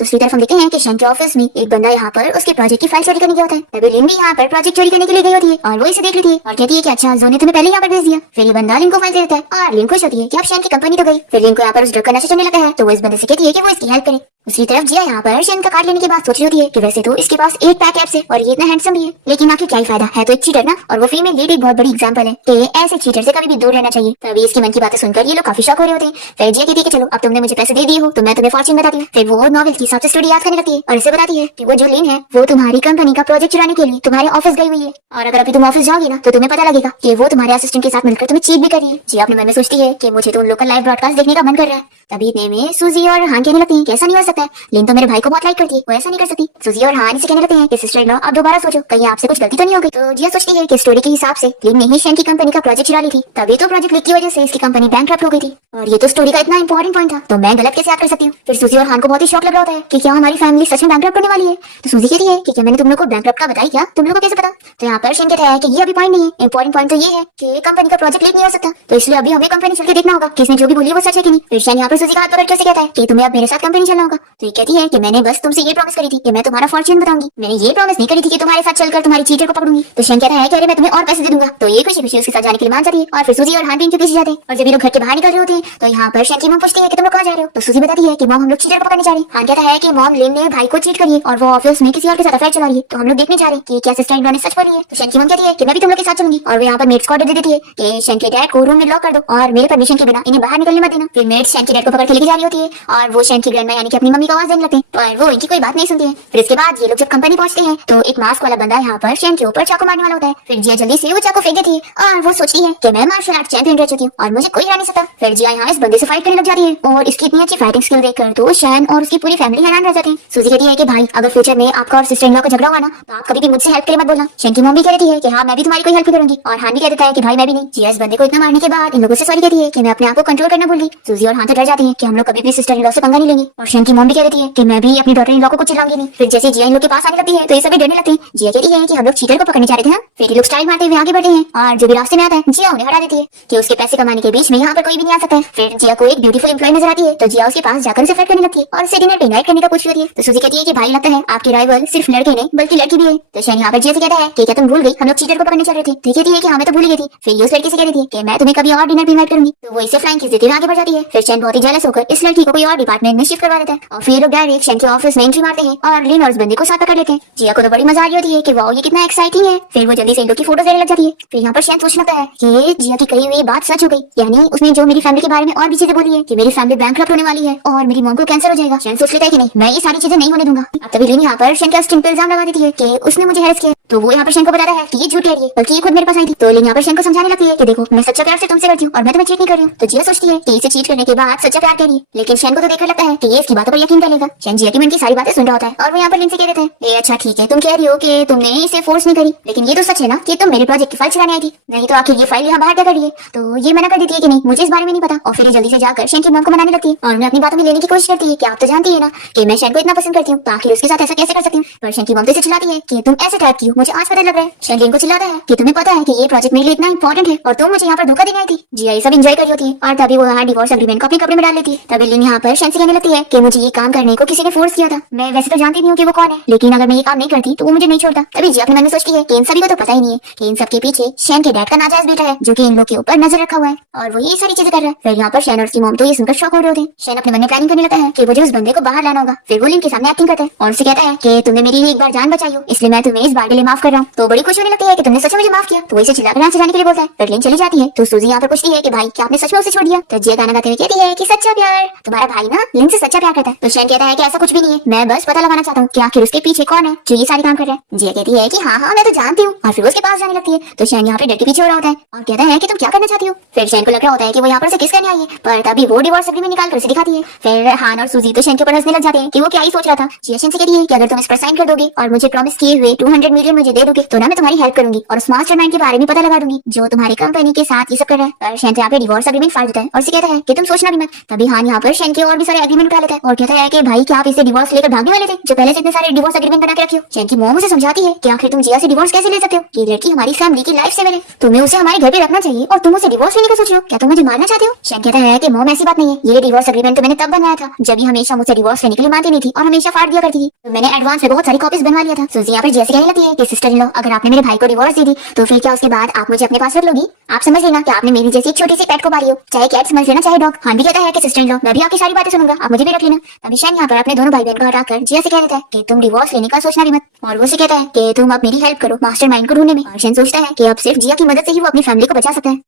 दूसरी तरफ हम देखते हैं कि शैन के ऑफिस में एक बंदा यहाँ पर उसके प्रोजेक्ट की फाइल चोरी करने गया होता है। तभी लिन भी यहाँ पर प्रोजेक्ट चोरी करने के लिए गई होती है और वो इसे देख लेती है और कहती है कि अच्छा जो ने तुम्हें पहले यहाँ पर भेज दिया। फिर ये बंदा लिन को फाइल दे देता है और लिन खुश होती है कि अब शैन की कंपनी तो गई। फिर लिन को यहाँ पर उस ड्रग का नशा चढ़ने लगा है तो वो इस बंदे से कहती है कि वो इसकी हेल्प करे। दूसरी तरफ जिया यहाँ पर शैन का कार्ड लेने के बाद सोच रही होती है कि वैसे तो इसके पास 8 पैक एप्स है और ये इतना हैंडसम भी है, लेकिन आखिर क्या ही फायदा है, तो एक चीटर ना, और वो फीमेल लीड एक बहुत बड़ी एग्जांपल है कि ऐसे चीटर से कभी भी दूर रहना चाहिए। तभी इसकी मन की बातें सुनकर ये लोग काफी शॉक हो रहे होते हैं। फिर जिया कहती है कि चलो अब तुमने मुझे पैसे दे दिए हो तो मैं तुम्हें फॉर्च्यून बताती हूँ। फिर वो नॉवेल की सबसे स्टोरी याद करने लगती है और इसे बताती है कि वो जो लिन है वो तुम्हारी कंपनी का प्रोजेक्ट चुराने के लिए तुम्हारे ऑफिस गई हुई है और अगर अभी तुम ऑफिस जाओगी ना तो तुम्हें पता लगेगा कि वो तुम्हारे असिस्टेंट के साथ मिलकर तुम्हें चीट भी कर रही है। जिया अपने मन में सोचती है कि मुझे तो उन लोग का लाइव ब्रॉडकास्ट देखने का मन कर रहा है। तभी इतने में सूजी और हान कहने लगती है कि ऐसा नहीं हो सकता लगता है, लेकिन तो मेरे भाई को बहुत लाइक करती है, वो ऐसा नहीं कर सकती। सूजी और हान इसे कहने लगते हैं कि सिस्टर इन लॉ अब दोबारा सोचो, कहीं आपसे कुछ गलती तो नहीं हो गई। तो जिया सोचती है कि स्टोरी के हिसाब से लिन ने ही शेन की कंपनी का प्रोजेक्ट चुरा ली थी, तभी तो प्रोजेक्ट लीक की वजह से इसकी कंपनी बैंकक्रप्ट हो गई थी, और ये तो स्टोरी का इतना इंपॉर्टेंट पॉइंट था, तो मैं गलत कैसे याद कर सकती हूँ। फिर सूजी और हान को बहुत ही शौक लग रहा होता है कि क्या हमारी फैमिली सच में बैंकक्रप्ट होने वाली है। तो सूजी कहती है कि क्या मैंने तुम लोग को बैंकक्रप्ट का बताया क्या, तुम लोग को कैसे पता। तो यहाँ पर शेन कहता है कि ये अभी पॉइंट नहीं है, इंपॉर्टेंट पॉइंट तो ये है कि कंपनी का प्रोजेक्ट लीक नहीं हो सकता, तो इसलिए अभी हमें कंपनी चल के देखना होगा कि इसने जो भी बोली वो सच है कि नहीं। फिर शेन यहाँ पर सूजी का हाथ पकड़ के कहता है कि तुम्हें अब मेरे साथ कंपनी चलना होगा। तो ये कहती है कि मैंने बस तुमसे ये प्रॉमिस करी थी कि मैं तुम्हारा फॉर्च्यून बताऊंगी, मैंने ये प्रॉमिस नहीं करी थी कि तुम्हारे साथ चलकर तुम्हारी चीटर को पकड़ूंगी। तो शेन कहता है कि अरे मैं तुम्हें और पैसे दे दूंगा। तो ये खुशी खुशी उसके साथ जाने के लिए मान जाती है, और फिर सूजी और हान भी इनके पीछे जाते हैं। और जब ये लोग घर के बाहर निकल रहे होते हैं तो यहाँ पर शेन की मॉम पूछती है कि तुम लोग कहाँ जा रहे हो। तो सूजी बताती है कि मॉम हम लोग चीटर को पकड़ने जा रहे हैं। हान कहता है कि मॉम लिन ने भाई को चीट करी है और वो ऑफिस में किसी और के साथ अफेयर चला रही है, तो हम लोग देखने जा रहे हैं कि क्या सिस्टर इन लॉ ने सच बोली है। तो शेन की मॉम कहती है कि मैं भी तुम लोग के साथ चलूंगी, और वो यहाँ पर मेड्स को ऑर्डर दे देती है कि शेन के डैड को रूम में लॉक कर दो और मेरे परमिशन के बिना इन्हें बाहर निकलने मत देना। फिर मेड्स शेन के डैड को पकड़ के लेके जा रही होती है, और वो शेन की ग्रैंडमा यानी कि अपनी मम्मी को आवाज देने लगते हैं, और वो इनकी कोई बात नहीं सुनती है। फिर इसके बाद ये लोग जब कंपनी पहुंचते हैं तो एक मास्क वाला बंदा यहाँ पर शेन के ऊपर चाकू मारने वाला होता है। फिर जिया जल्दी से वो चाकू फेंक देती है और वो सोचती है कि मैं मार्शल आर्ट चैंपियन रह चुकी हूँ और मुझे कोई हरा नहीं सकता। फिर जिया यहाँ इस बंदे से फाइट करने लग जाती है, और इसकी इतनी अच्छी फाइटिंग स्किल देखकर तो शेन और उसकी पूरी फैमिली हैरान रह जाते हैं। सूजी कहती है कि भाई अगर फ्यूचर में आपका और सिस्टर इन लॉ का झगड़ा हुआ ना तो आप कभी भी मुझसे हेल्प के लिए मत बोलना। शेन की मॉम भी कहती है कि हाँ मैं भी तुम्हारी कोई हेल्प करूंगी, और हान भी कह देता है कि भाई मैं भी नहीं। जिया इस बंदे को इतना मारने के बाद इन लोगों से सॉरी कहती है कि मैं अपने आप को कंट्रोल करना भूल गई। सूजी और हान तो डर जाती है कि हम लोग कभी भी सिस्टर इन लॉ से पंगा नहीं लेंगे, और शेन की मॉम भी कह देती है कि मैं भी अपनी डॉटर इन लॉ को कुछ चिल्लाऊंगी नहीं। फिर जैसे जिया इन लोग के पास आने लगती है तो ये सभी डरने लगते हैं। जिया कहती है कि हम लोग चीटर को पकड़ने जा रहे थे ना। फिर ये लोग स्टाइल मारते हुए आगे बढ़ते हैं, और जो भी रास्ते में आता है जिया उन्हें हटा देती है कि उसके पैसे कमाने के बीच में यहाँ पर कोई भी नहीं आ सकता है। फिर जिया को एक ब्यूटीफुल एम्प्लॉय नजर आती है, तो जिया उसके पास जाकर उसे फ्लर्ट करने लगती है और उसे डिनर पे इनवाइट करने का पूछ रही है। तो सूजी कहती है कि भाई लगता है आपके राइवल सिर्फ लड़के नहीं बल्कि लड़की भी है। तो शेन यहाँ पर जिया से कहता है कि क्या तुम भूल गई हम लोग चीटर को पकड़ने चल रहे थे। तो कहती है कि हाँ मैं तो भूल गई थी। फिर ये उस लड़की से कह देती है कि मैं तुम्हें कभी और डिनर पे इनवाइट करूंगी, तो वो इसे फ्लाइंग किस देती हुए आगे बढ़ जाती है। फिर शेन बहुत ही जेलस होकर इस लड़की को कोई और डिपार्टमेंट में शिफ्ट करवा देता है, और फिर लोग डायरेक्ट शेन के ऑफिस में एंट्री मारते हैं और लिन और उस बंदे को साथ पकड़ लेते हैं। जिया को तो बड़ी मजा आ रही होती है कि वाओ ये कितना एक्साइटिंग है। फिर वो जल्दी से इन लोग की फोटोज लेने लग जाती है। फिर यहाँ पर शेन सोचने लगता है कि जिया की कही हुई बात सच हो गई, यानी उसने जो मेरी फैमिली के बारे में और भी चीजें बोली है कि मेरी फैमिली बैंकक्रप्ट होने वाली है और मेरी मॉम को कैंसर हो जाएगा। शेन सोच लेता है कि नहीं मैं ये सारी चीजें नहीं होने दूंगा। अब तभी लिन यहाँ पर शेन के स्टिंग पे इल्जाम लगा देती है कि उसने मुझे हेल्प किया। तो वो यहाँ पर शेन को बताता है कि ये झूठ कह रही है बल्कि ये खुद मेरे पास आई थी। तो लिन यहाँ पर शेन को समझाने लगती है कि देखो मैं सच्चा प्यार से तुमसे करती हूँ और मैं तुम्हें चीट नहीं कर रही हूँ। तो जिया सोचती है कि इसे चीट करने के बाद सच्चा प्यार कह रही है, लेकिन शेन को तो देखकर लगता है कि ये इसकी बातों पर यकीन कर लेगा। शेन जिया की मन की सारी बातें सुन रहा होता है, और वो यहाँ पर लिन से कह देते हैं अच्छा ठीक है तुम कह रही हो कि तुमने इसे फोर्स नहीं करी, लेकिन ये तो सच है ना कि तुम मेरे प्रोजेक्ट की फाइल चलाने आई थी, नहीं तो आखिर ये फाइल यहाँ बाहर क्या कर रही है। तो ये मना कर देती है कि नहीं मुझे इस बारे में नहीं पता, और फिर जल्दी से जाकर शेन की मॉम को मनाने लगती है और उन्हें अपनी बातों में लेने की कोशिश करती है कि आप तो जानती है ना कि मैं शेन को इतना पसंद करती हूँ, तो आखिर उसके साथ ऐसा कैसे कर सकती हूँ। पर शेन की मॉम तो इसे चिल्लाती है कि तुम ऐसे टाइप की हो, मुझे आज पता लग रहा है। शेन लिन को चिल्लाता है कि तुम्हें पता है कि ये प्रोजेक्ट मेरे लिए इतना इंपॉर्टेंट है और तुम मुझे यहाँ पर धोखा देने आई थी। जिया ये सब एंजॉय कर रही होती है, और तभी वो यहाँ डिवोर्स एग्रीमेंट को अपने कपड़े में डाल लेती है। तभी लिन यहाँ पर शेन से कहने लगती है कि मुझे ये काम करने को किसी ने फोर्स किया था, मैं वैसे तो जानती नहीं हूँ कि वो कौन है, लेकिन अगर मैं ये काम नहीं करती तो वो मुझे नहीं छोड़ता। तभी जिया अपने मन में सोचती है कि इन सभी को तो पता ही नहीं है कि इन सब के पीछे शेन के डैड का नाजायज बेटा है जो कि इन लोग के ऊपर नजर रखा हुआ है, और वो ये सारी चीजें कर रहा है। फिर यहाँ पर शेन और उसकी मॉम तो ये सुनकर शॉक हो रहे होते हैं। शेन अपने मन में प्लानिंग करने लगता है कि मुझे उस बंदे को बाहर लाना होगा। फिर वो लिन के सामने एक्टिंग करता है और उसे कहता है कि तुमने मेरी एक बार जान बचाई हो, इसलिए मैं तुम्हें इस बार के लिए माफ कर रहा हूँ। तो बड़ी खुश होने लगती है कि तुमने सच में मुझे माफ किया। तो वो इसे चिल्लाकर यहाँ से जाने के लिए बोलता है। फिर लिन चली जाती है तो सूजी यहाँ पर पूछती है कि भाई क्या आपने सच में उसे छोड़ दिया। तो जिया गाना गाते हुए कहती है कि सच्चा प्यार, तुम्हारा भाई ना लिन से सच्चा प्यार करता है। तो शेन कहता है कि ऐसा कुछ भी नहीं है, मैं बस पता लगाना चाहता हूँ कि आखिर उसके पीछे कौन है जो ये सारे काम कर रहा है। जिया कहती है कि हाँ हाँ मैं तो जानती हूँ, और फिर उसके पास जाने लगती है। तो शेन यहाँ पे डर के पीछे हो रहा होता है और कहता है कि तुम क्या करना चाहती हो। फिर शेन को लग रहा होता है कि वो यहाँ पर से किस करने आई है, पर तभी वो डिवोर्स एग्रीमेंट निकाल कर उसे दिखाती है। फिर हान और सूजी तो शेन के ऊपर हंसने लग जाते हैं कि वो क्या ही सोच रहा था। जिया शेन से कहती है कि अगर तुम इस पर साइन कर दोगे और मुझे प्रॉमिस किए हुए 200 मिलियन मुझे दे दोगे तो ना मैं तुम्हारी हेल्प करूंगी और उस मास्टरमाइंड के बारे में पता लगा दूंगी जो तुम्हारी कंपनी के साथ ये सब कर रहा है। और शेन यहाँ पे डिवोर्स एग्रीमेंट फाड़ देता है और उसे कहता है कि तुम सोचना भी मत। तभी हान यहाँ पर शेन के और भी सारे एग्रीमेंट उठा लेता है और कहता है कि भाई क्या आप इसे डिवोर्स लेकर भागने वाले थे जो पहले से इतने सारे डिवोर्स एग्रीमेंट बना के रखे हो। शेन की मॉम उसे समझाती है कि आखिर तुम जिया से डिवोर्स कैसे ले सकते हो, ये लड़की हमारी फैमिली की लाइफ से मिले, तुम्हें उसे हमारे घर पे रखना चाहिए और तुम उसे डिवोर्स लेने का सोच रहे हो, क्या तुम मुझे मारना चाहते हो। शेन कहता है कि मॉम ऐसी बात नहीं है, ये डिवोर्स एग्रीमेंट तो मैंने तब बनवाया था जब ये हमेशा मुझसे डिवोर्स लेने के लिए मानती नहीं थी और हमेशा फाड़ दिया करती थी, तो मैंने एडवांस में बहुत सारी कॉपीज बनवा लिया था। सूजी यहाँ पर जैसे कहने लगती है कि सिस्टर इन लॉ अगर आपने मेरे भाई को डिवोर्स दे दी तो फिर क्या उसके बाद आप मुझे अपने पास रख लोगी। आप समझ लेना कि आपने मेरी जैसी छोटी सी पेट को पाली हो, चाहे कैट समझ लेना चाहे डॉग। हान भी कहता है कि सिस्टर इन लॉ मैं भी आपकी सारी बातें सुनूंगा, आप मुझे भी रख लेना। तभी शेन यहाँ पर अपने दोनों भाई बहन को हटाकर जिया से कह देता है कि तुम डिवोर्स लेने का सोचना भी मत, और वो से कहता है कि तुम अब मेरी हेल्प करो मास्टरमाइंड को ढूंढने में। और शेन सोचता है कि अब सिर्फ जिया की मदद से ही वो अपनी फैमिली को बचा सकता है।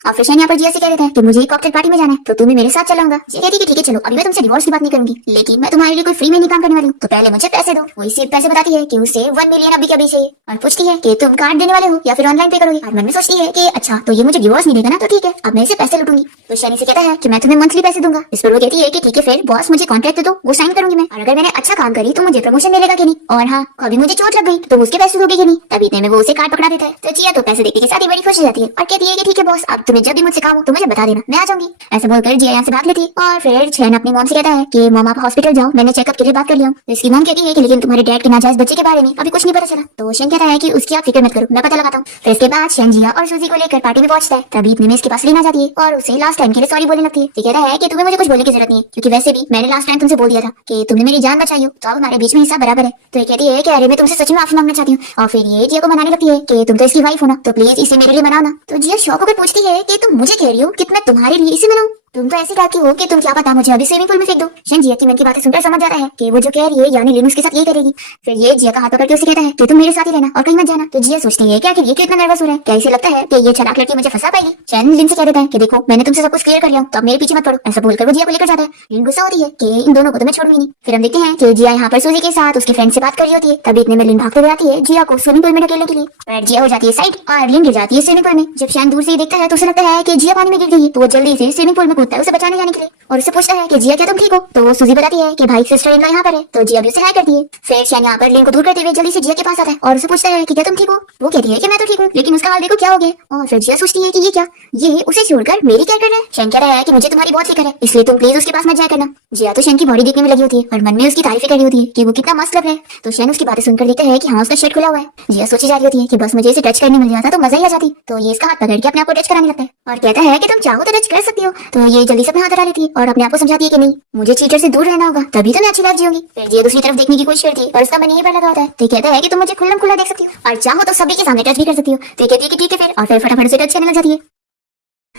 और फिर शेन यहाँ पर जिया से कह देता है कि मुझे एक कॉकटेल पार्टी में जाना है तो तुम्हें मेरे साथ चलाऊंगा। जिया कहती है कि ठीक है चलो, अभी मैं तुमसे डिवोर्स की बात नहीं करूंगी, लेकिन मैं तुम्हारे लिए कोई फ्री में नहीं काम करने वाली हूँ, तो पहले मुझे पैसे दो। वो इसी पैसे बताती है कि उसे 1 मिलियन अभी के अभी चाहिए और पूछती है कि तुम कार्ड देने वाले हो या फिर ऑनलाइन पे करोगे। और मन में सोचती है कि अच्छा तो ये मुझे डिवोर्स नहीं देगा ना, तो ठीक है अब मैं इसे पैसे लूटूंगी। तो शैनी से कहता है कि मैं तुम्हें मंथली पैसे दूंगा। इस पर वो कहती है कि ठीक है फिर बॉस मुझे कॉन्ट्रैक्ट दे दो, वो साइन करूंगी मैं, और अगर मैंने अच्छा काम करी तो मुझे प्रमोशन मिलेगा कि नहीं, और हाँ कभी मुझे चोट लग गई तो उसके पैसे दोगे कि नहीं। तभी इतने में वो उसे कार्ड पकड़ा देता है। तो जिया तो पैसे देखने के साथ ही बड़ी खुश हो जाती है और कहती है कि ठीक है बॉस, अब तुम्हें जब भी मुझसे काम हो तो मुझे बता देना, मैं आ जाऊंगी। ऐसा बोलकर जिया यहाँ से भाग लेती है और फिर शैन अपनी मॉम से कहता है कि मॉम आप हॉस्पिटल जाओ, मैंने चेकअप के लिए बात कर लिया। इसकी मॉम कहती है कि लेकिन तुम्हारे डैड के नाजायज बच्चे के बारे में अभी कुछ नहीं पता चला। तो शैन कहता है कि उसकी आप फिक्र मत करो, मैं पता लगाता हूँ। फिर इसके बाद शैन जिया और सूजी को लेकर पार्टी में पहुंचता है। तभी इतने में इसके पास लीन आ जाती है और उसे लास्ट टाइम के लिए सॉरी बोलने लगती है। कहता है कि तुम्हें मुझे कुछ बोलने की जरूरत नहीं है, क्योंकि वैसे भी मैंने लास्ट टाइम तुमसे बोल दिया था कि तुमने मेरी जान बचाई हो, तो अब हमारे बीच में हिस्सा बराबर है। तो ये कहती है कि अरे मैं तुमसे सच में माफी मांगना चाहती हूँ। और फिर ये जिया को मनाने लगती है कि तुम तो इसकी वाइफ हो ना, तो प्लीज इसे मेरे लिए मनाओ ना। तो जिया शौक होकर पूछती है कि तुम मुझे कह रही हो कि मैं तुम्हारे लिए इसे मनाऊं, तुम तो ऐसी टाइप की हो कि तुम क्या पता मुझे अभी स्विमिंग पूल में फेंक दो। शैन जिया की मन की बातें सुनकर समझ जाता है कि वो जो कह रही है यानी लिन उसके साथ ये करेगी। फिर ये जिया का हाथ पकड़ के उसे कहता है कि तुम मेरे साथ ही रहना और कहीं मत जाना। तो जिया सोचती है कि आखिर ये क्यों इतना नर्वस हो रहा है, क्या इसे लगता है कि ये चालाक लड़की मुझे फंसा पाएगी। शैन लिन से कह देता है कि देखो मैंने तुमसे सब कुछ क्लियर कर लिया, तो अब मेरे पीछे मत पड़ो। ऐसा बोलकर वो जिया को लेकर जाता है। लिन गुस्सा होती है कि इन दोनों को तो मैं छोड़ूंगी नहीं। फिर हम देखते हैं कि जिया यहाँ पर सूजी के साथ उसके फ्रेंड से बात कर रही होती है। तभी इतने में लिन भागते हुए आती है जिया को स्विमिंग पूल में ढकेलने के लिए, पर जिया हो जाती है साइड और लिन गिर जाती है स्विमिंग पूल में। जब शैन दूर से देखता है तो उसे लगता है कि जिया पानी में गिर गई, तो वो जल्दी से स्विमिंग पूल में कूदता है उसे बचाने जाने के लिए और उससे पूछता है कि जिया क्या तुम ठीक हो। तो वो सूजी बताती है कि भाई सिस्टर इनका यहाँ पर है। तो जिया भी उसे हाय करती है। फिर शैन यहाँ पर लिन को दूर करते हुए जल्दी से जिया के पास आता है और उसे पूछता है कि क्या तुम ठीक हो। वो कहती है कि मैं तो ठीक हूँ, लेकिन उसका हाल देखो क्या हो गया। और फिर जिया सोचती है कि ये क्या, ये उसे छोड़कर मेरी क्या कर रहा है। शैन कह रहा है कि मुझे तुम्हारी बहुत फिक्र है, इसलिए तुम प्लीज उसके पास मत जाया करना। जिया तो शैन की बॉडी देखने में लगी होती है और मन में उसकी तारीफ कर रही होती है कि वो कितना मस्त लग रहा है। तो शैन उसकी बातें सुनकर देखता है कि हाँ उसका शर्ट खुला हुआ है। जिया सोची जा रही होती है कि बस मुझे इसे टच करने मिल जाता तो मजा ही आ जाती। तो ये इसका हाथ पकड़ के अपने आप को टच कराने लगता है और कहता है कि तुम चाहो तो टच कर सकती हो। तो ये जल्दी से अपना हाथ हटा लेती है और अपने आप को समझाती है कि नहीं, मुझे चीटर से दूर रहना होगा, तभी तो मैं अच्छी लाइफ जीऊंगी। फिर जिया दूसरी तरफ देखने की कोशिश करती है और उसका मन यही पर लगा होता है। तो कहता है कि तुम मुझे खुल्लम खुल्ला देख सकती हो और चाहो तो सभी के सामने टच भी कर सकती हो। तो कहती है कि ठीक है फिर, और फिर फटाफट से टच करने लग जाती है।